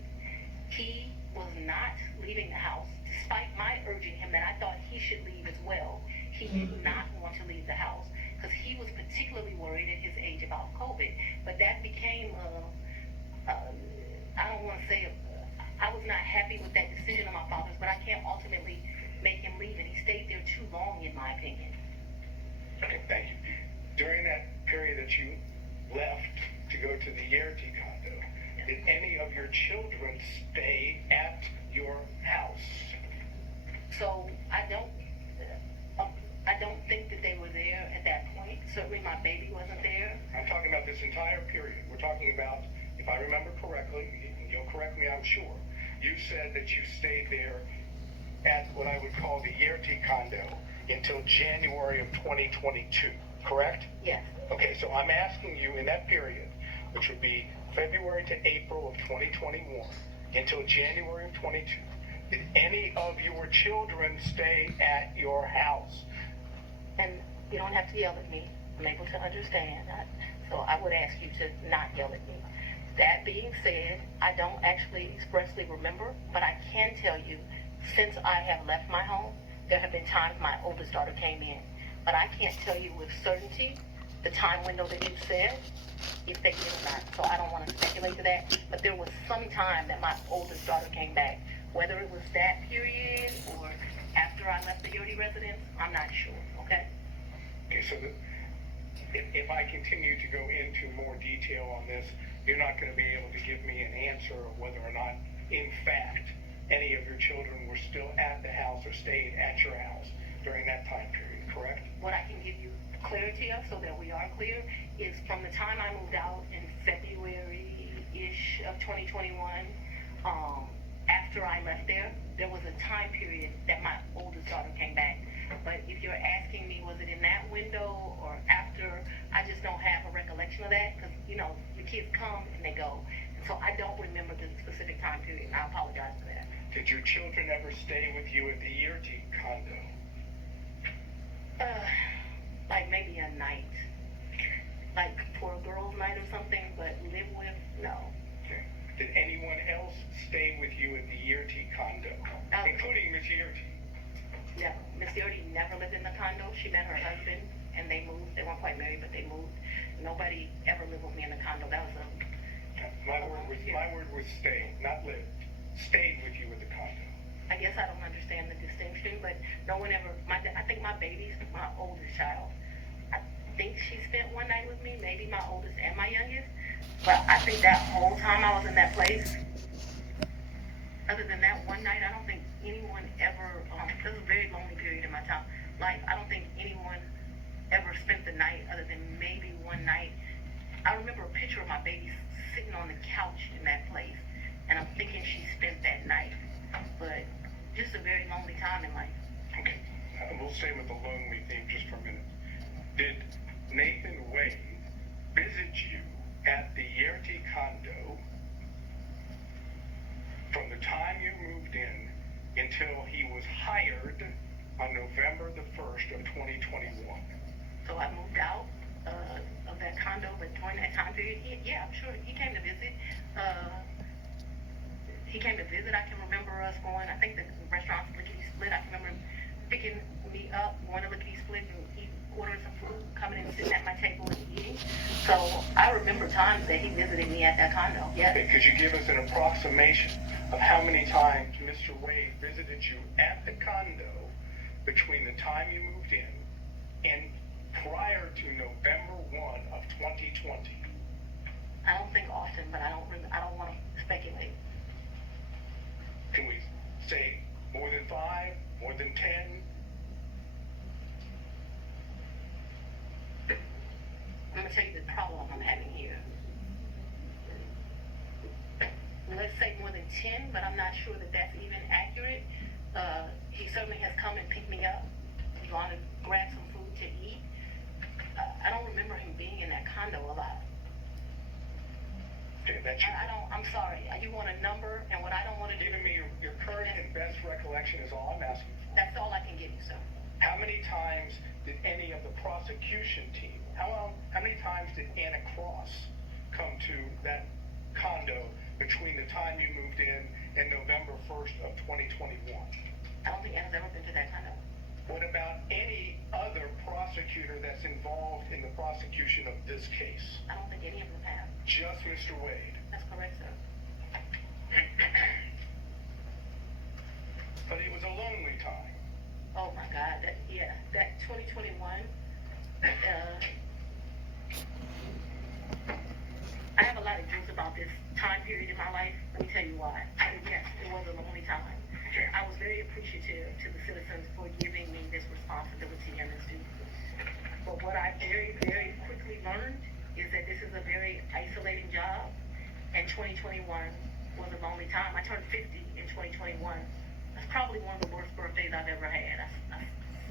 he was not leaving the house, despite my urging him that I thought he should leave as well. He did not want to leave the house because he was particularly worried at his age about COVID. But that became, I don't want to say, I was not happy with that decision of my father's, but I can't ultimately make him leave, and he stayed there too long, in my opinion. Okay, thank you. During that period that you left to go to the URT condo, did any of your children stay at your house? So I don't think that they were there at that point. Certainly my baby wasn't there. I'm talking about this entire period. We're talking about, if I remember correctly, and you'll correct me, I'm sure, you said that you stayed there at what I would call the URT condo until January of 2022, correct? Yes. Okay, so I'm asking you in that period, which would be February to April of 2021 until January of 22, did any of your children stay at your house? And you don't have to yell at me. I'm able to understand. So I would ask you to not yell at me. That being said, I don't actually expressly remember, but I can tell you, since I have left my home, there have been times my oldest daughter came in. But I can't tell you with certainty the time window that you said, if they did or not. So I don't want to speculate to that. But there was some time that my oldest daughter came back. Whether it was that period or after I left the Yodi residence, I'm not sure, okay? Okay, so if I continue to go into more detail on this, you're not going to be able to give me an answer of whether or not, in fact, any of your children were still at the house or stayed at your house during that time period, correct? What I can give you clarity of, so that we are clear, is from the time I moved out in February-ish of 2021, after I left there was a time period that my oldest daughter came back. But if you're asking me, was it in that window or after, I just don't have a recollection of that, because, you know, the kids come and they go. And so I don't remember the specific time period, and I apologize for that. Did your children ever stay with you at the URT condo? Like maybe a night. Like for a girls' night or something, but live with, no. Okay. Did anyone else stay with you at the URT condo, including Miss URT? Never. Miss Yodi never lived in the condo. She met her husband, and they moved. They weren't quite married, but they moved. Nobody ever lived with me in the condo. That was My word was stay, not live. Stayed with you at the condo. I guess I don't understand the distinction, but no one ever, I think my baby's my oldest child. I think she spent one night with me, maybe my oldest and my youngest. But I think that whole time I was in that place, other than that one night, I don't think anyone ever, this was a very lonely period in my life. I don't think anyone ever spent the night other than maybe one night. I remember a picture of my baby sitting on the couch in that place, and I'm thinking she spent that night. But just a very lonely time in life. Okay, we'll stay with the lonely theme just for a minute. Did Nathan Wade visit you at the Yerty condo from the time you moved in until he was hired on November the 1st of 2021? So I moved out of that condo, but during that time period, yeah, I'm sure he came to visit. He came to visit. I can remember us going, I think the restaurant's Lickety Split. I can remember picking me up, going to Lickety Split and ordering some food, coming and sitting at my table and eating. So I remember times that he visited me at that condo, yes. Could you give us an approximation of how many times Mr. Wade visited you at the condo between the time you moved in and prior to November 1 of 2020? I don't think often, but I don't want to speculate. Can we say more than 5, more than 10? I'm going to tell you the problem I'm having here. Let's say more than 10, but I'm not sure that that's even accurate. He certainly has come and picked me up, gone and grabbed some food to eat. I don't remember him being in that condo a lot. Okay, that's your... I'm sorry. You want a number, and what I don't want to do... Giving me your current and best recollection is all I'm asking for. That's all I can give you, sir. How many times did any of the prosecution team, how many times did Anna Cross come to that condo between the time you moved in and November 1st of 2021? I don't think Anna's ever been to that condo. What about any other prosecutor that's involved in the prosecution of this case? I don't think any of them have. Just Mr. Wade. That's correct, sir. But it was a lonely time. Oh my God, that 2021, I have a lot of guilt about this time period in my life. Let me tell you why. Yes, it was a lonely time. I was very appreciative to the citizens for giving me this responsibility and this duty. But what I very, very quickly learned is that this is a very isolating job, and 2021 was a lonely time. I turned 50 in 2021. That's probably one of the worst birthdays I've ever had. I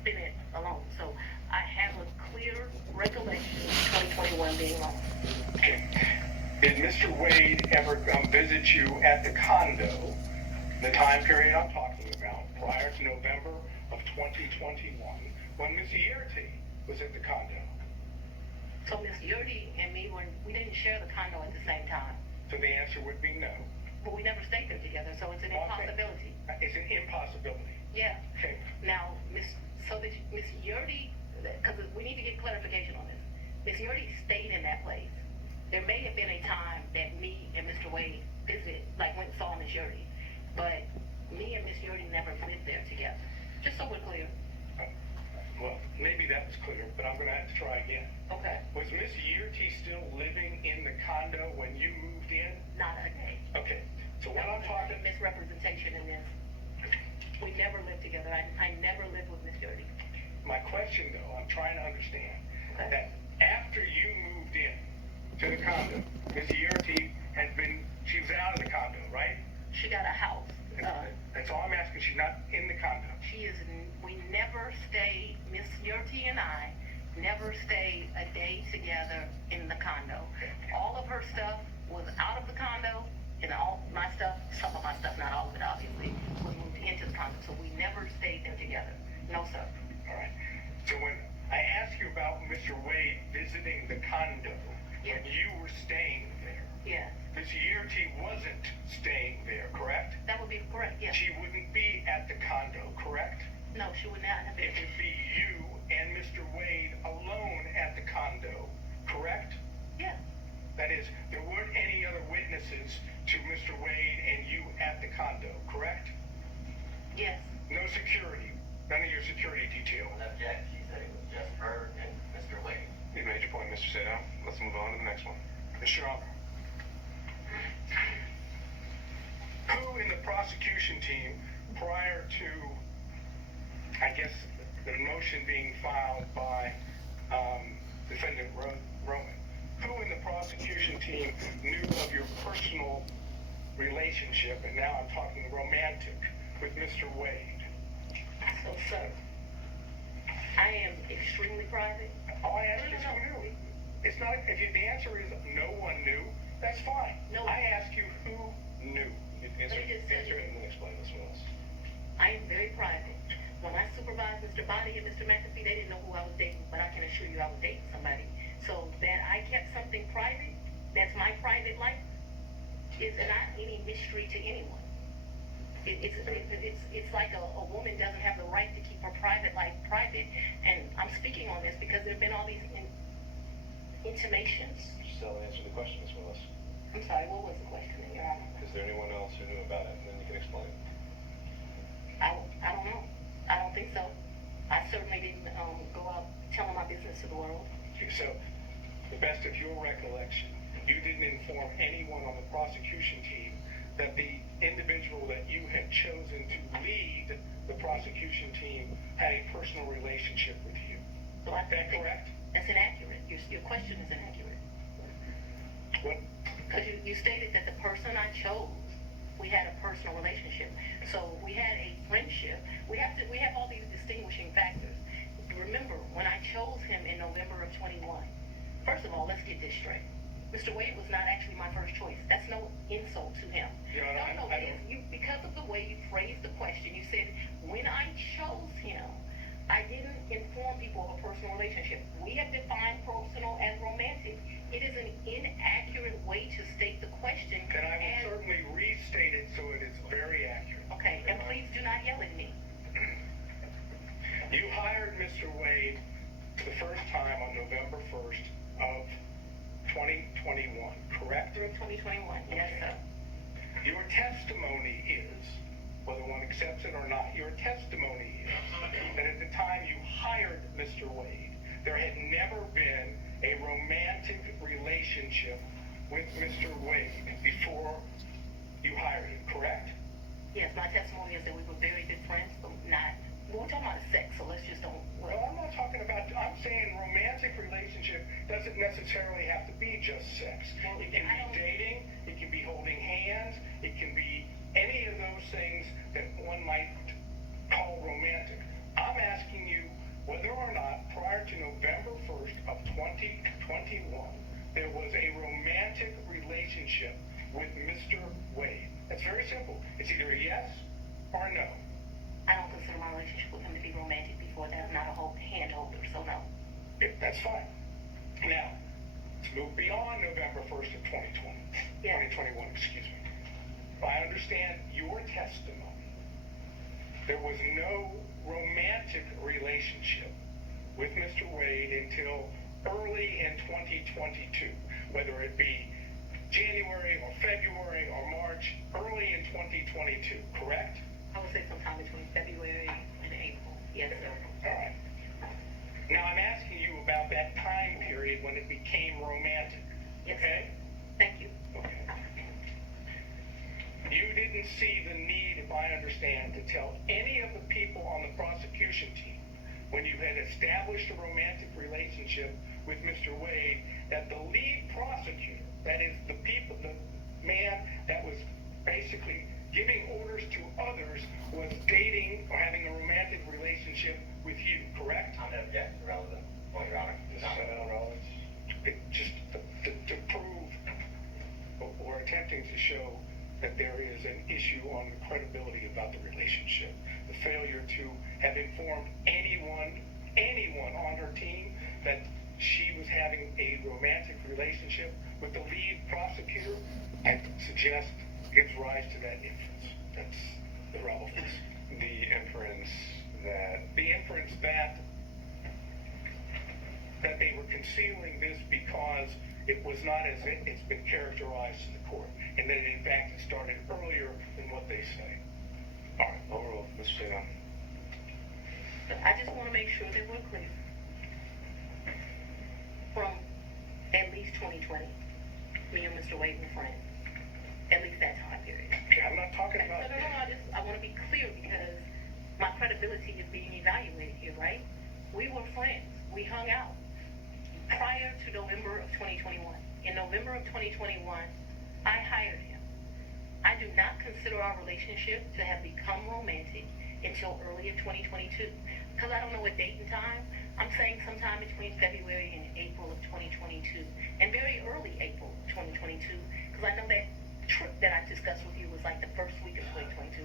spent it alone. So I have a clear recollection of 2021 being long. Okay. Did Mr. Wade ever come visit you at the condo, the time period I'm talking about, prior to November of 2021, when Miss Yerty was at the condo? So Miss Yerty and me, we didn't share the condo at the same time. So the answer would be no. But we never stayed there together, so it's an impossibility. It's an impossibility. Yeah. Okay. Now, Miss Yerty, because we need to get clarification on this. Miss Yerty stayed in that place. There may have been a time that me and Mr. Wade visited, like went and saw Miss Yerty, but me and Miss Yerty never lived there together. Just so we're clear. Well, maybe that was clear, but I'm going to have to try again. Okay. Was Miss Yerty still living in the condo when you moved in? Not a day. Okay. So what I'm talking... misrepresentation in this. We never lived together. I never lived with Miss Yerty. My question, though, I'm trying to understand Okay. that after you moved in to the condo, Miss Yerty she was out of the condo, right? She got a house. That's all I'm asking. She's not in the condo. We never stayed, Miss Yerty and I never stayed a day together in the condo. All of her stuff was out of the condo, and all my stuff, some of my stuff, not all of it obviously, was moved into the condo. So we never stayed there together. No, sir. All right. So when I asked you about Mr. Wade visiting the condo, Yes. when you were staying there, Yes. Miss Yerty wasn't staying there, correct? That would be correct, yes. She wouldn't be at the condo, correct? No, she would not have It been. would be you and Mr. Wade alone at the condo, correct? Yes. That is, there weren't any other witnesses to Mr. Wade and you at the condo, correct? Yes. No security, none of your security detail. Object, she said it was just her and Mr. Wade. You made your point, Mr. Sado. Let's move on to the next one. Mr. Honor. Who in the prosecution team prior to, I guess, the motion being filed by defendant Roman, who in the prosecution team knew of your personal relationship, and now I'm talking romantic, with Mr. Wade? So, sir, I am extremely private. All I asked is who knew. It's not, if the answer is no one knew, that's fine. No. I asked you who knew. Answer it and then explain this to us. I am very private. When I supervised Mr. Body and Mr. McAfee, they didn't know who I was dating, but I can assure you I was dating somebody. So that I kept something private, that's my private life, is not any mystery to anyone. It's like a woman doesn't have the right to keep her private life private. And I'm speaking on this because there have been all these intimations. Still answer the question, Ms. Willis. I'm sorry, what was the question, Your Honor? Is there anyone else who knew about it? And then you can explain. I don't know. I don't think so. I certainly didn't go out telling my business to the world. So, the best of your recollection, you didn't inform anyone on the prosecution team that the individual that you had chosen to lead the prosecution team had a personal relationship with you. So I Is that think correct? That's inaccurate. Your question is inaccurate. What? Because you stated that the person I chose, we had a personal relationship. So we had a friendship. We have all these distinguishing factors. Remember, when I chose him in November of 21, first of all, let's get this straight. Mr. Wade was not actually my first choice. That's no insult to him. No, because of the way you phrased the question, you said, when I chose him, I didn't inform people of a personal relationship. We have defined personal as romantic. It is an inaccurate way to state the question. And I will certainly restate it so it is very accurate. Okay, and please do not yell at me. You hired Mr. Wade for the first time on November 1st of 2021, correct? Through 2021, yes, sir. Your testimony is, whether one accepts it or not, your testimony is that at the time you hired Mr. Wade, there had never been a romantic relationship with Mr. Wade before you hired him, correct? Yes, my testimony is that we were very good friends, but we're talking about sex, so let's just don't. Well, I'm not talking about, I'm saying romantic relationship doesn't necessarily have to be just sex. It can be dating, it can be holding hands, it can be any of those things that one might call romantic. I'm asking you whether or not prior to November 1st of 2021, there was a romantic relationship with Mr. Wade. That's very simple. It's either a yes or no. I don't consider my relationship with him to be romantic before that. I'm not a hand holder, so no. That's fine. Now, let's move beyond November 1st of 2021, excuse me. I understand your testimony. There was no romantic relationship with Mr. Wade until early in 2022, whether it be January or February or March, early in 2022, correct? I would say sometime between February and April. Yes, sir. All right. Now I'm asking you about that time period when it became romantic. Yes, okay? Thank you. Okay. You didn't see the need, if I understand, to tell any of the people on the prosecution team when you had established a romantic relationship with Mr. Wade that the lead prosecutor, that is the man that was basically giving orders to others, was dating or having a romantic relationship with you, correct? I'm not object to relevant, Your Honor. Just to prove or attempting to show that there is an issue on the credibility about the relationship. The failure to have informed anyone on her team that she was having a romantic relationship with the lead prosecutor, I suggest gives rise to that inference. That's the relevance. The inference that they were concealing this because it was not as it's been characterized to the court, and that in fact it started earlier than what they say. All right, overall, Mr. Taylor. I just want to make sure that we're clear. From at least 2020, me and Mr. Wade were friends. at least that time period. Okay, I'm not talking No, about. I want to be clear because my credibility is being evaluated here, right? We were friends. We hung out prior to November of 2021. In November of 2021, I hired him. I do not consider our relationship to have become romantic until early of 2022. Because I don't know what date and time, I'm saying sometime between February and April of 2022. And very early April of 2022, because I know that trip that I discussed with you was like the first week of 2022,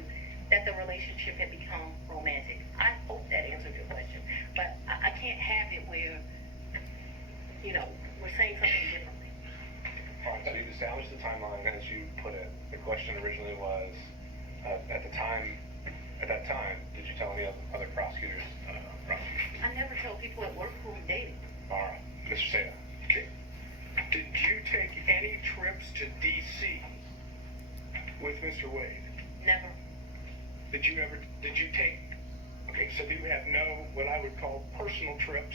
that the relationship had become romantic. I hope that answered your question. But I can't have it where, you know, we're saying something differently. All right, so you've established the timeline as you put it. The question originally was, at that time, did you tell any other prosecutors? I never tell people at work who I'm dating. All right, Mr. Seda. Okay. Did you take any trips to D.C. with Mr. Wade? Never. Did you take, okay, so you have no, what I would call personal trips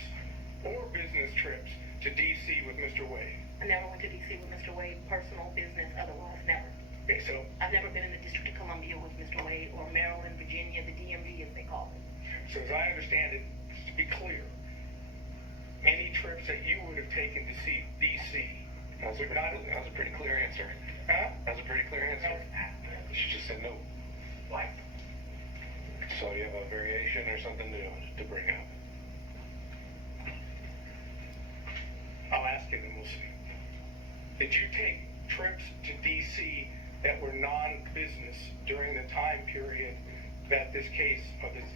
or business trips to D.C. with Mr. Wade? I never went to D.C. with Mr. Wade, personal, business, otherwise, never. Okay, so, I've never been in the District of Columbia with Mr. Wade, or Maryland, Virginia, the DMV as they call it. so as I understand it, just to be clear, any trips that you would have taken to see D.C. That was a pretty clear answer. Huh? That was a pretty clear answer. She just said no. Why? So you have a variation or something new to bring up? I'll ask it and we'll see. Did you take trips to D.C. that were non-business during the time period that this case or this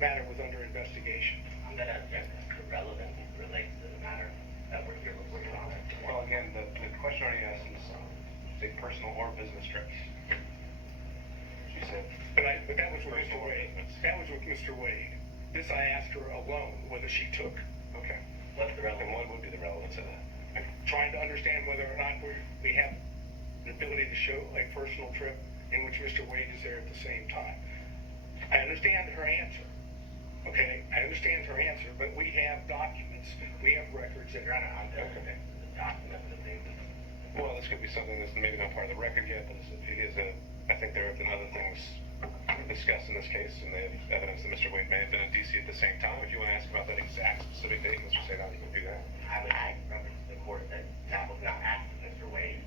matter was under investigation? I'm going to object as irrelevant as it relates to the matter that we're here before Your Honor. Well, again, the question already asked is, say, personal or business trips. She said, But that was with Mr. Personal Wade. business. That was with Mr. Wade. This I asked her alone whether she took. okay. What's the And relevance? what would be the relevance of that? I'm trying to understand whether or not we have the ability to show a personal trip in which Mr. Wade is there at the same time. I understand her answer. Okay, I understand her answer, but we have documents, we have records that Your Honor, I'm going to Okay. object to the document of the thing. Well, this could be something that's maybe not part of the record yet, but I think there have been other things discussed in this case, and they have evidence that Mr. Wade may have been in D.C. at the same time. If you want to ask about that exact specific date, Mr. Seda, you can do that. I would reference to the court that that was not asked of Mr. Wade,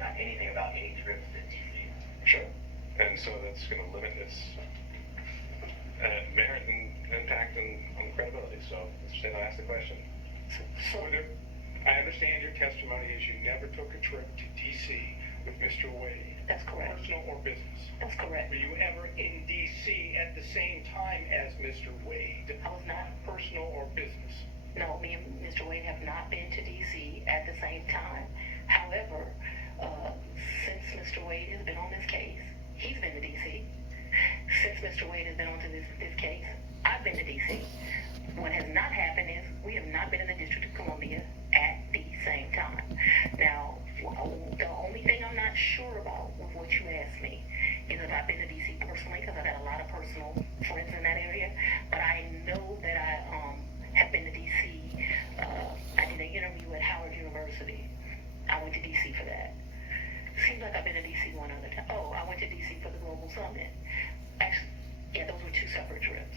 not anything about any trips to D.C. Sure. And so that's going to limit its merit and impact on credibility. So, Mr. Seda, ask the question. So I understand your testimony is you never took a trip to D.C. with Mr. Wade. That's correct. Personal or business. That's correct. Were you ever in D.C. at the same time as Mr. Wade? I was not. Personal or business? No, me and Mr. Wade have not been to D.C. at the same time. However, since Mr. Wade has been on this case, he's been to D.C. Since Mr. Wade has been on to this case, I've been to D.C. What has not happened is we have not been in the District of Columbia at the same time. Now, the only thing I'm not sure about with what you asked me is if I've been to D.C. personally, because I've got a lot of personal friends in that area. But I know that I have been to D.C. I did an interview at Howard University. I went to D.C. for that. Seems like I've been to D.C. one other time. Oh, I went to D.C. for the Global Summit. Actually, yeah, those were two separate trips.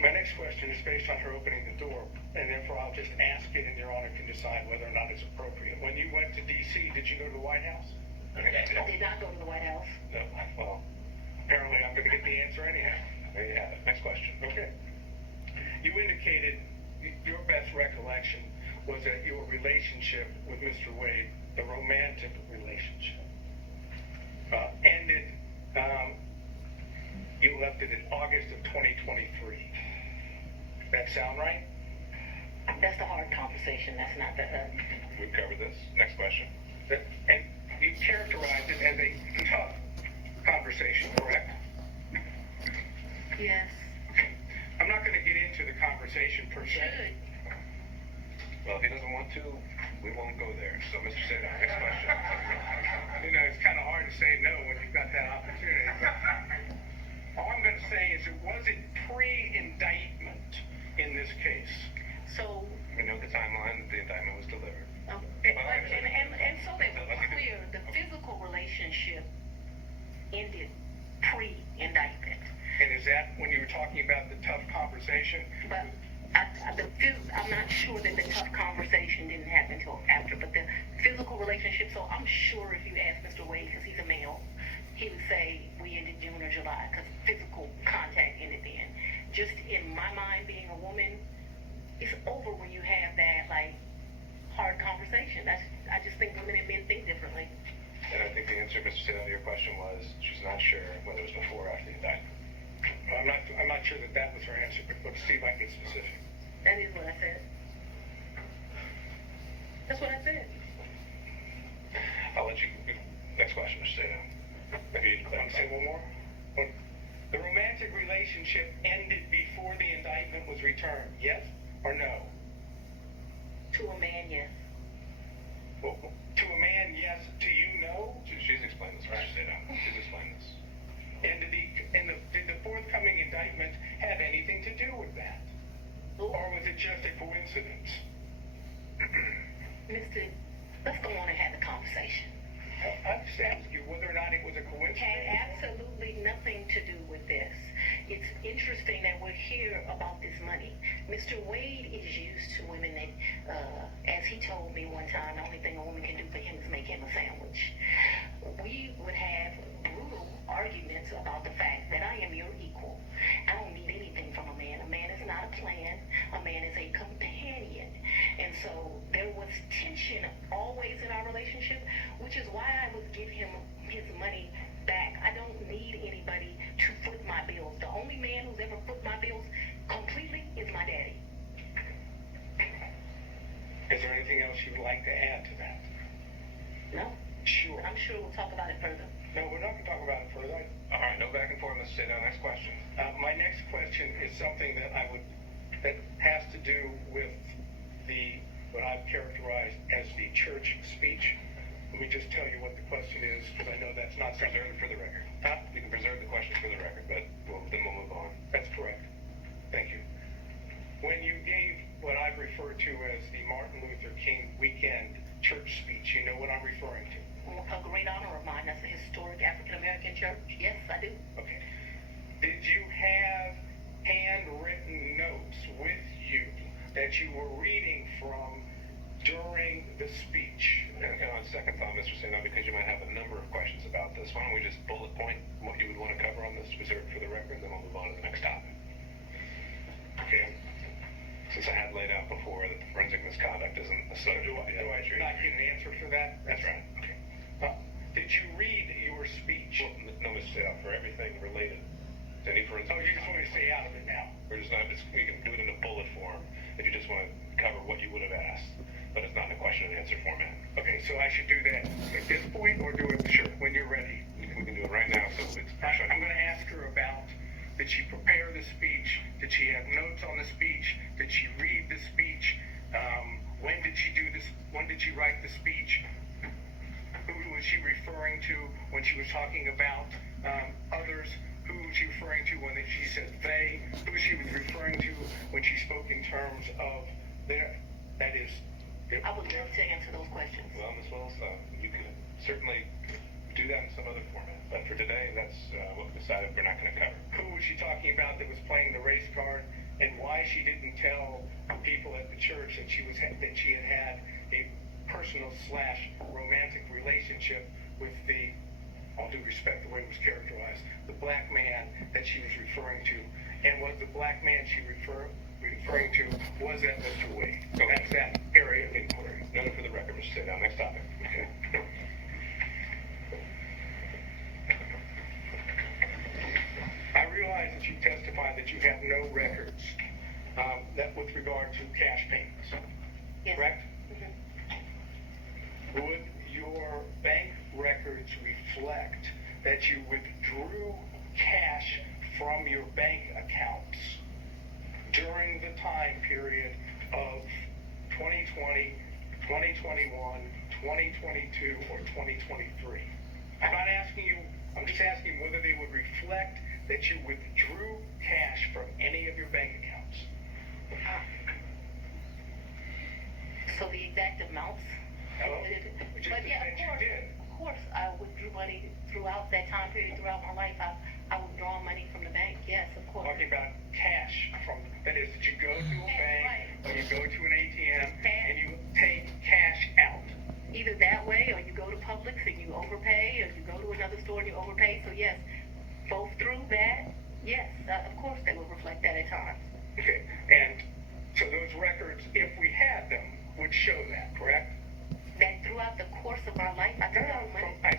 My next question is based on her opening the door, and therefore I'll just ask it, and Your Honor can decide whether or not it's appropriate. When you went to D.C., did you go to the White House? I did not go to the White House. No, well, Apparently, I'm going to get the answer anyhow. there you have it. Next question. Okay. You indicated your best recollection was that your relationship with Mr. Wade, the romantic relationship, ended, you left it in August of 2023. That sound right? That's the hard conversation. That's not the. We've covered this. Next question. And you characterized it as a tough conversation, correct? Yes. I'm not going to get into the conversation per se. Should. Well, if he doesn't want to, we won't go there. So, Mr. Seda, next question. You know, it's kind of hard to say no when you've got that opportunity. But all I'm going to say is it wasn't pre-indictment in this case. So, We know the timeline that the indictment was delivered. And so that we're clear, the physical relationship ended pre-indictment. And is that when you were talking about the tough conversation? But I'm not sure that the tough conversation didn't happen until after, but the physical relationship, so I'm sure if you ask Mr. Wade, because he's a male, he would say we ended June or July, because physical contact ended then. Just in my mind, being a woman, it's over when you have that, like, hard conversation. I just think women and men think differently. And I think the answer, Mr. Sedano, to your question was she's not sure whether it was before or after the indictment. I'm not sure that was her answer, but let's see if I can get specific. That is what I said. That's what I said. I'll let you, next question, Mr. Sedano. If you need to Want to say one more? The romantic relationship ended before the indictment was returned, yes or no? To a man, yes. Well, to a man, yes. To you, no? She's explained this, Mr. Sedano. She's explained this. And did the forthcoming indictment have anything to do with that? Or was it just a coincidence? Mister, let's go on and have the conversation. I just asked you whether or not it was a coincidence. Had absolutely nothing to do with this. It's interesting that we're here about this money. Mr. Wade is used to women that, as he told me one time, the only thing a woman can do for him is make him a sandwich. We would have brutal arguments about the fact that I am your equal. I don't need anything from a man. A man is not a plan. A man is a companion. And so there was tension always in our relationship, which is why I would give him his money back. I don't need anybody to foot my bills. The only man who's ever foot my bills completely is my daddy. Is there anything else you would like to add to that? No? Sure. I'm sure we'll talk about it further. No, we're not going to talk about it further. All right, no back and forth, Mr. Sedano. Next question. My next question is something that that has to do with what I've characterized as the church speech. Let me just tell you what the question is, because I know that's not something. Preserve it for the record. Huh? You can preserve the question for the record, but then we'll move on. That's correct. Thank you. When you gave what I've referred to as the Martin Luther King weekend church speech, you know what I'm referring to? A great honor of mine. That's a historic African-American church. Yes, I do. Okay. Did you have handwritten notes with you that you were reading from during the speech? And on second thought, Mr. Sedano, because you might have a number of questions about this, why don't we just bullet point what you would want to cover on this, reserve for the record, and then we'll move on to the next topic. Okay. Since I had laid out before that the forensic misconduct isn't a subject Do of the I evidentiary. not get an answer for that? That's right. Okay. Did you read your speech? Well, no, Mr. Sedano, for everything related to any forensic. Oh, you just want me to stay out of it now? We're just not, we can do it in a bullet form if you just want to cover what you would have asked, but it's not in a question and answer format. Okay, so I should do that at this point, or do it when you're ready? We can do it right now, so it's fresh on I'm going to ask her about, did she prepare the speech? Did she have notes on the speech? Did she read the speech? When did she do this? When did she write the speech? Who was she referring to when she was talking about others? Who was she referring to when she said they? Who she was referring to when she spoke in terms of their? That is. I would love to answer those questions. Well, Ms. Wills, you can certainly do that in some other format, but for today, that's what we decided we're not going to cover. Who was she talking about that was playing the race card, and why she didn't tell the people at the church that she had had a personal / romantic relationship with the, all due respect, the way it was characterized, the black man that she was referring to, and was the black man she referring to, was that Mr. Wade? So that's that area of inquiry. Noted for the record, Mr. Sedano. Next topic. Okay. I realize that you testified that you have no records that with regard to cash payments, Yes. correct? Mm-hmm. Would your bank records reflect that you withdrew cash from your bank accounts during the time period of 2020, 2021, 2022, or 2023? I'm not asking you, I'm just asking whether they would reflect that you withdrew cash from any of your bank accounts. So the exact amounts Hello? But you But yeah, said you did. of course, I withdrew money throughout that time period, throughout my life. I would draw money from the bank, yes, of course. Talking about cash from, that is, that you go to a bank, Right. or you go to an ATM, and you take cash out. Either that way, or you go to Publix and you overpay, or you go to another store and you overpay. So yes, both through that, yes, of course they will reflect that at times. Okay, and so those records, if we had them, would show that, correct? That throughout the course of my life, I No, took no, out money.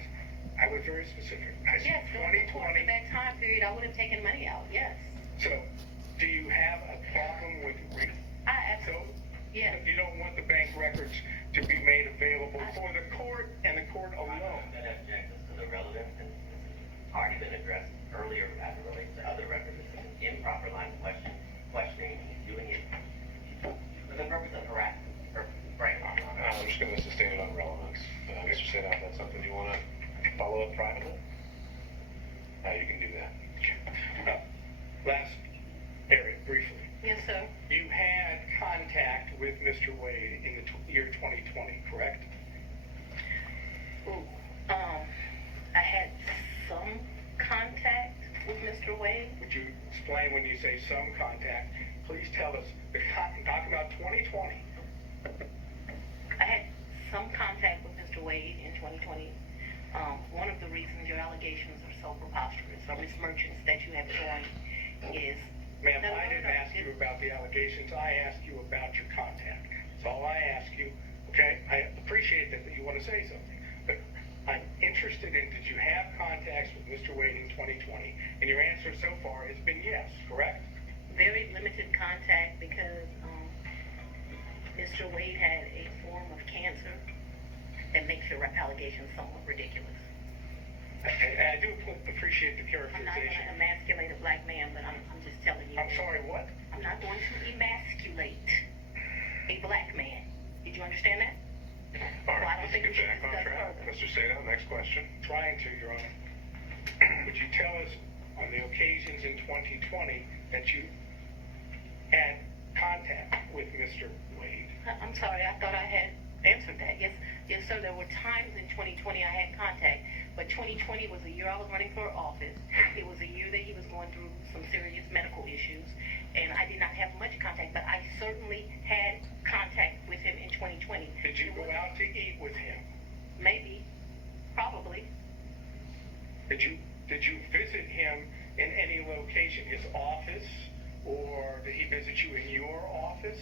I was very specific. I Yes, said during the course of 2020. that time period, I would have taken money out, yes. So, do you have a problem with, I so, absolutely, yes. you don't want the bank records to be made available for the court and the court alone? I'm gonna object as to the relevance, and this has already been addressed earlier as it relates to other records. This is an improper line of questioning. He's doing it for the purpose of harassment, or brain harm. I'm just gonna sustain it on relevance. Mr. Sedat, that's something you wanna follow up privately? You can do that. Last area, briefly. Yes, sir. You had contact with Mr. Wade in the year 2020, correct? Ooh, I had some contact with Mr. Wade. Would you explain when you say some contact? Please tell us, talk about 2020. I had some contact with Mr. Wade in 2020. One of the reasons your allegations are so preposterous, or mismerchants that you have joined, is... Ma'am, No, I didn't ask you about the allegations, I asked you about your contact. That's all I ask you, okay? I appreciate that you want to say something, but I'm interested in, did you have contacts with Mr. Wade in 2020? And your answer so far has been yes, correct? Very limited contact because Mr. Wade had a form of cancer that makes your allegations somewhat ridiculous. I do appreciate the I'm not going characterization. to emasculate a black man, but I'm just telling you. I'm sorry, what? I'm not going to emasculate a black man. Did you understand that? All Well, I right, don't let's think get we should back on discuss track. further. Mr. Sedat, next question. Trying to, Your Honor. Would you tell us on the occasions in 2020 that you had contact with Mr. Wade? I'm sorry, I thought I had answered that. Yes, sir, there were times in 2020 I had contact, but 2020 was the year I was running for office. It was a year that he was going through some serious medical issues, and I did not have much contact, but I certainly had contact with him in 2020. Did you go out to eat with him? Maybe, probably. Did you visit him in any location, his office, or did he visit you in your office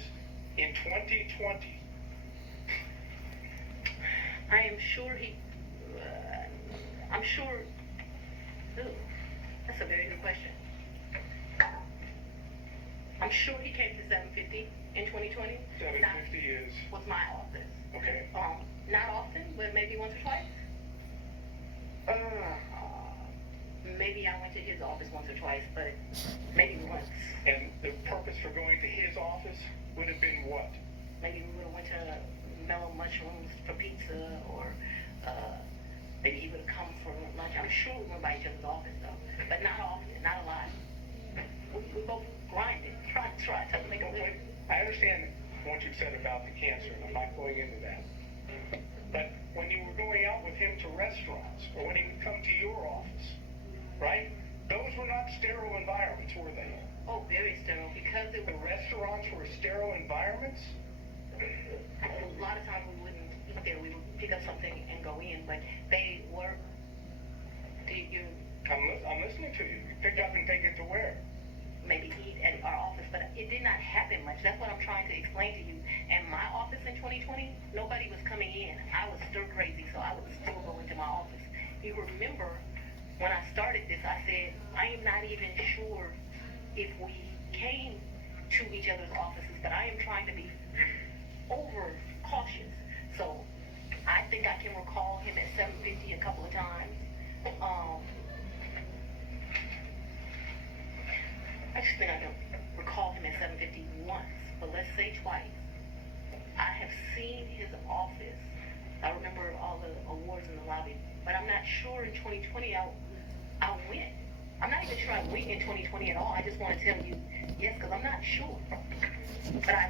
in 2020? I am sure I'm sure, ooh, that's a very good question. I'm sure he came to 750 in 2020. 750 is, Was my office. okay. Not often, but maybe once or twice. Maybe I went to his office once or twice, but maybe once. And the purpose for going to his office would have been what? Maybe we would have went to Mellow Mushrooms for pizza, or maybe he would have come for lunch. I'm sure we went by each other's office though, but not often, not a lot. We both grinded, try to make a living. I understand what you said about the cancer, and I'm not going into that. But when you were going out with him to restaurants, or when he would come to your office, right? Those were not sterile environments, were they? Oh, very sterile, because it The was, restaurants were sterile environments? a lot of times we wouldn't eat there. We would pick up something and go in, but they were, I'm listening to you. You pick up and take it to where? maybe eat at our office, but it did not happen much. That's what I'm trying to explain to you. And my office in 2020, nobody was coming in. I was stir crazy, so I would still go into my office. You remember when I started this, I said, I am not even sure if we came to each other's offices, but I am trying to be over cautious. So I think I can recall him at 750 a couple of times. I just think I can recall him at 750 once, but let's say twice. I have seen his office. I remember all the awards in the lobby, but I'm not sure in 2020 I went. I'm not even sure I went in 2020 at all. I just want to tell you yes, because I'm not sure. But I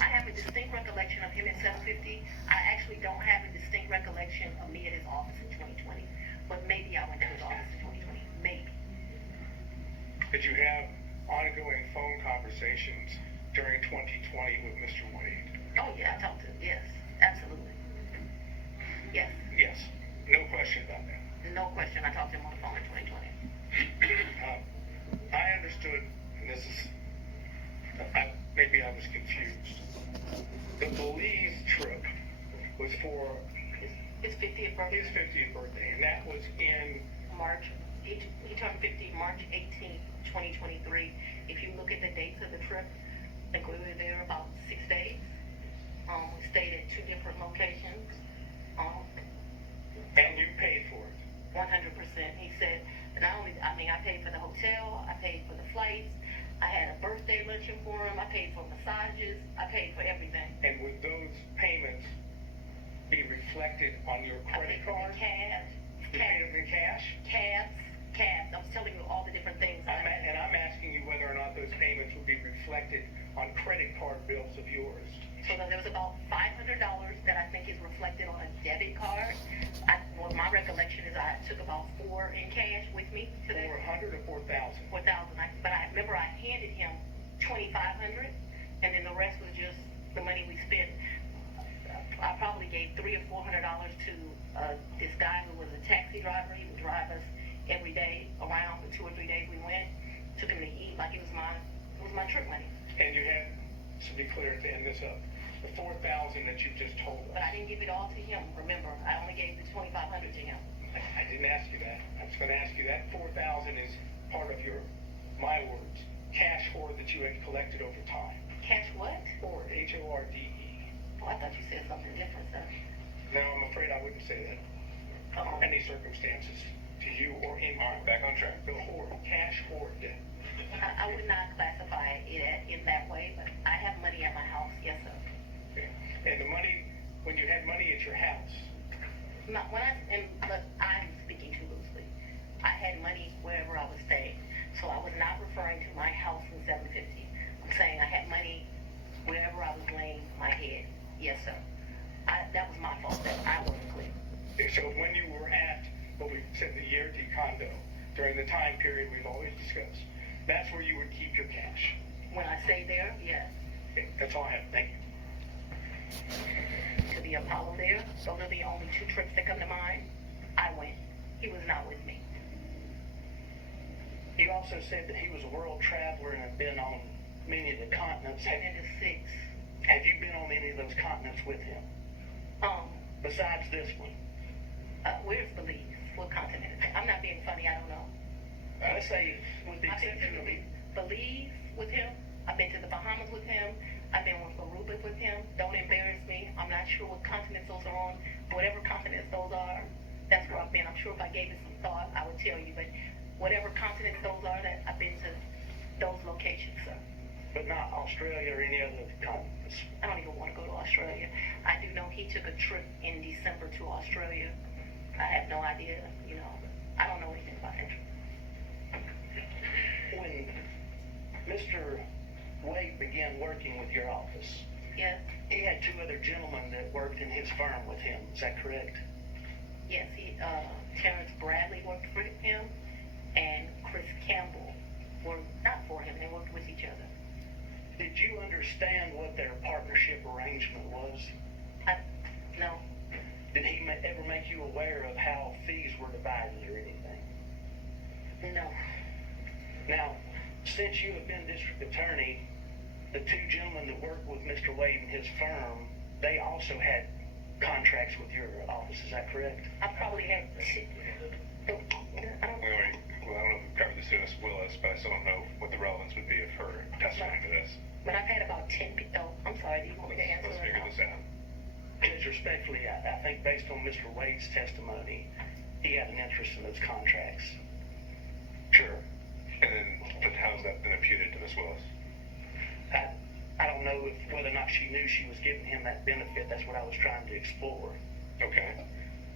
have a distinct recollection of him at 750. I actually don't have a distinct recollection of me at his office in 2020, but maybe I went to his office in 2020, maybe. Did you have ongoing phone conversations during 2020 with Mr. Wade? Oh yeah, I talked to him, yes, absolutely. Yes, Yes. No question about that. no question, I talked to him on the phone in 2020. I understood, and this is, maybe I was confused. The Belize trip was for His 50th birthday. his 50th birthday, and that was in March, he turned 50 March 18th, 2023. If you look at the dates of the trip, I think we were there about 6 days. We stayed at 2 different locations. and you paid for it. 100%. He said, I paid for the hotel, I paid for the flights, I had a birthday luncheon for him, I paid for massages, I paid for everything. And would those payments be reflected on your I credit paid for card? the cash, You paid them in cash? cabs. I was telling you all the different things. And I'm asking you whether or not those payments would be reflected on credit card bills of yours. So then there was about $500 that I think is reflected on a debit card. My recollection is I took about $4 in cash with me to that. 400 or 4,000? 4,000. But I remember I handed him 2,500, and then the rest was just the money we spent. I probably gave $300 or $400 to this guy who was a taxi driver. He would drive us every day around for 2 or 3 days we went. Took him to eat like it was my trip money. And you had, to be clear, to end this up, the 4,000 that you just told us. But I didn't give it all to him. Remember, I only gave the 2,500 to him. I didn't ask you that. I was going to ask you that 4,000 is part of your, my words, cash hoard that you had collected over time. Cash what? Hoard, H-O-R-D-E. Oh, I thought you said something different, sir. No, I'm afraid I wouldn't say that. Any circumstances to you or in All right, back on track. the hoard, cash hoard. I would not classify it in that way, but I have money at my house, yes, sir. Okay. And the money, when you had money at your house, But I'm speaking too loosely. I had money wherever I was staying, so I was not referring to my house in 750. I'm saying I had money wherever I was laying my head, yes, sir. That was my fault, that I wasn't clear. okay, so when you were at what we said the Yerty condo, during the time period we've always discussed, that's where you would keep your cash. When I say there, yes. Okay, that's all I have. Thank you. To the Apollo there, those are the only 2 trips that come to mind. I went. He was not with me. You also said that he was a world traveler and had been on many of the continents. 10 into 6. Have you been on any of those continents with him? Besides this one? Where's Belize? What continent? I'm not being funny, I don't know. Let's say, with the I've been exception to of Belize with him. I've been to the Bahamas with him. I've been with Aruba with him. Don't embarrass me. I'm not sure what continents those are on. Whatever continents those are, that's where I've been. I'm sure if I gave it some thought, I would tell you. But whatever continents those are, that I've been to those locations, sir. but not Australia or any other continents. I don't even want to go to Australia. I do know he took a trip in December to Australia. I have no idea, I don't know anything about that trip. When Mr. Wade began working with your office, Yes, he had 2 other gentlemen that worked in his firm with him. Is that correct? yes, Terrence Bradley worked for him, and Chris Campbell worked not for him, they worked with each other. Did you understand what their partnership arrangement was? No, Did he ever make you aware of how fees were divided or anything? no, Now, since you have been district attorney, the 2 gentlemen that worked with Mr. Wade and his firm, they also had contracts with your office. Is that correct? I probably had We already, well, I don't know if we covered this in Miss Willis, but I still don't know what the relevance would be of her testimony to this. but I've had about 10 people. Oh, I'm sorry, do you want me to answer Let's that figure now? this out. Judge, respectfully, I think based on Mr. Wade's testimony, he had an interest in those contracts. Sure. And then, but how's that been imputed to Miss Willis? I don't know whether or not she knew she was giving him that benefit. That's what I was trying to explore. Okay.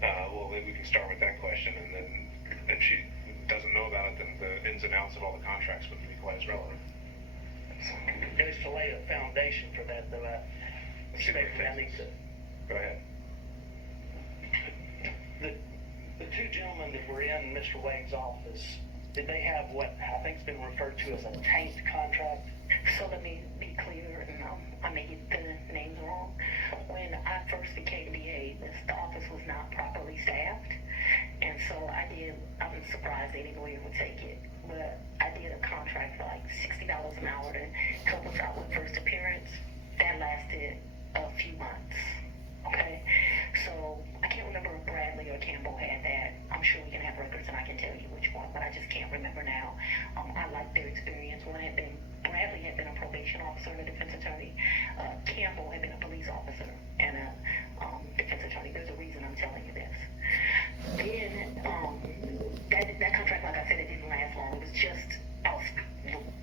Well, maybe we can start with that question, and then if she doesn't know about it, then the ins and outs of all the contracts wouldn't be quite as relevant. Just to lay a foundation for that, though, respectfully, I need to. Go ahead. The two gentlemen that were in Mr. Wade's office, did they have what I think's been referred to as a taint contract? So let me be clear, and I may get the names wrong. When I first became DA, the office was not properly staffed, and so I'm surprised any lawyer would take it, but I did a contract for like $60 an hour to help us out with first appearance. That lasted a few months, okay? So I can't remember if Bradley or Campbell had that. I'm sure we can have records and I can tell you which one, but I just can't remember now. I like their experience. Bradley had been a probation officer and a defense attorney. Campbell had been a police officer and a defense attorney. There's a reason I'm telling you this. Then that contract, like I said, it didn't last long. It was just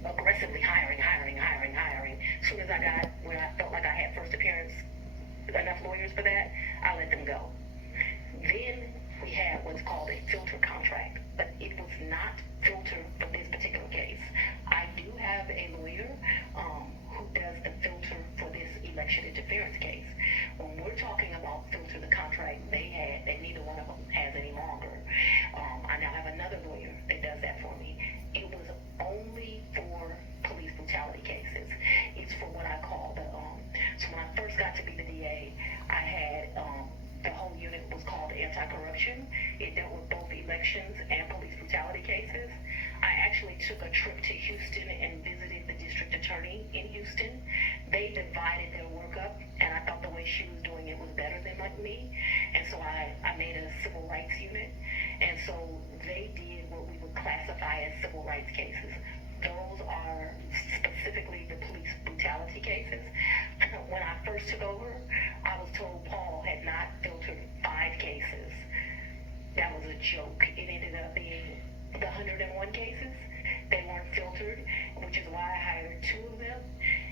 aggressively hiring. As soon as I got where I felt like I had first appearance, enough lawyers for that, I let them go. Then we had what's called a filter contract, but it was not filtered for this particular case. I do have a lawyer who does the filter for this election interference case. When we're talking about filter the contract they had, that neither one of them has any longer. I now have another lawyer that does that for me. It was only for police brutality cases. It's for what I call so when I first got to be the DA, I had the whole unit was called anti-corruption. It dealt with both elections and police brutality cases. I actually took a trip to Houston and visited the district attorney in Houston. They divided their work up, and I thought the way she was doing it was better than me. And so I made a civil rights unit. And so they did what we would classify as civil rights cases. Those are specifically the police brutality cases. When I first took over, I was told Paul had not filtered 5 cases. That was a joke. It ended up being the 101 cases. They weren't filtered, which is why I hired 2 of them.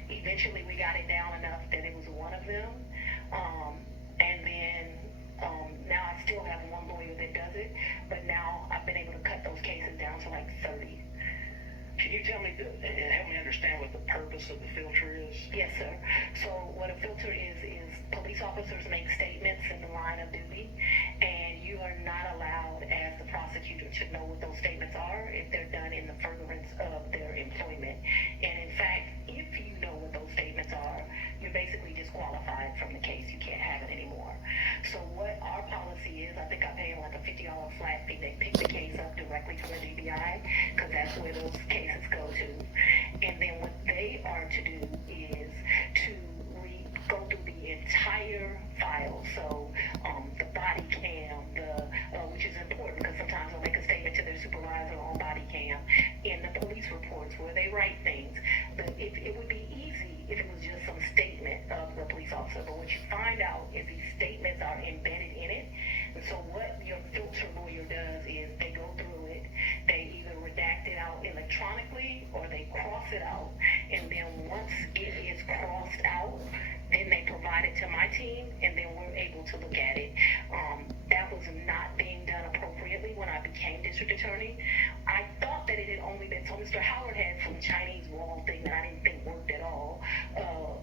Eventually, we got it down enough that it was one of them. And then now I still have one lawyer that does it, but now I've been able to cut those cases down to like 30. Can you tell me, help me understand what the purpose of the filter is? Yes, sir. So what a filter is police officers make statements in the line of duty, and you are not allowed as the prosecutor to know what those statements are if they're done in the furtherance of their employment. And in fact, if you know what those statements are, you're basically disqualified from the case. You can't have it anymore. So what our policy is, I think I pay them like a $50 flat fee. They pick the case up directly from the DBI, because that's where those cases go to. And then what they are to do is to go through the entire file. So the body cam, which is important because sometimes they'll make a statement to their supervisor on body cam, in the police reports where they write things. But it would be easy if it was just some statement of the police officer. But what you find out is these statements are embedded in it. And so what your filter lawyer does is they go through it, they either redact it out electronically or they cross it out. And then once it is crossed out, then they provide it to my team, and then we're able to look at it. That was not being done appropriately when I became district attorney. I thought that it had only been, so Mr. Howard had some Chinese wall thing that I didn't think worked at all,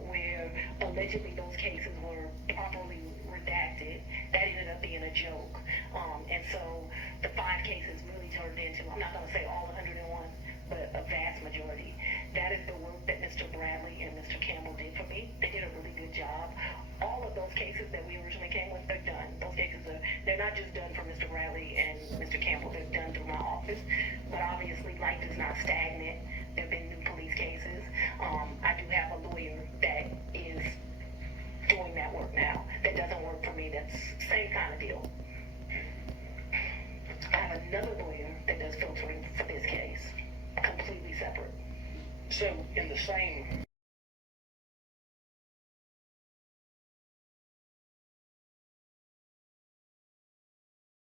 where allegedly those cases were properly redacted. That ended up being a joke. And so the 5 cases really turned into, I'm not going to say all 101, but a vast majority. That is the work that Mr. Bradley and Mr. Campbell did for me. They did a really good job. All of those cases that we originally came with, they're done. Those cases they're not just done for Mr. Bradley and Mr. Campbell, they're done through my office. But obviously life is not stagnant. There have been new police cases. I do have a lawyer that is doing that work now. That doesn't work for me. That's the same kind of deal. I have another lawyer that does filtering for this case, completely separate. So in the same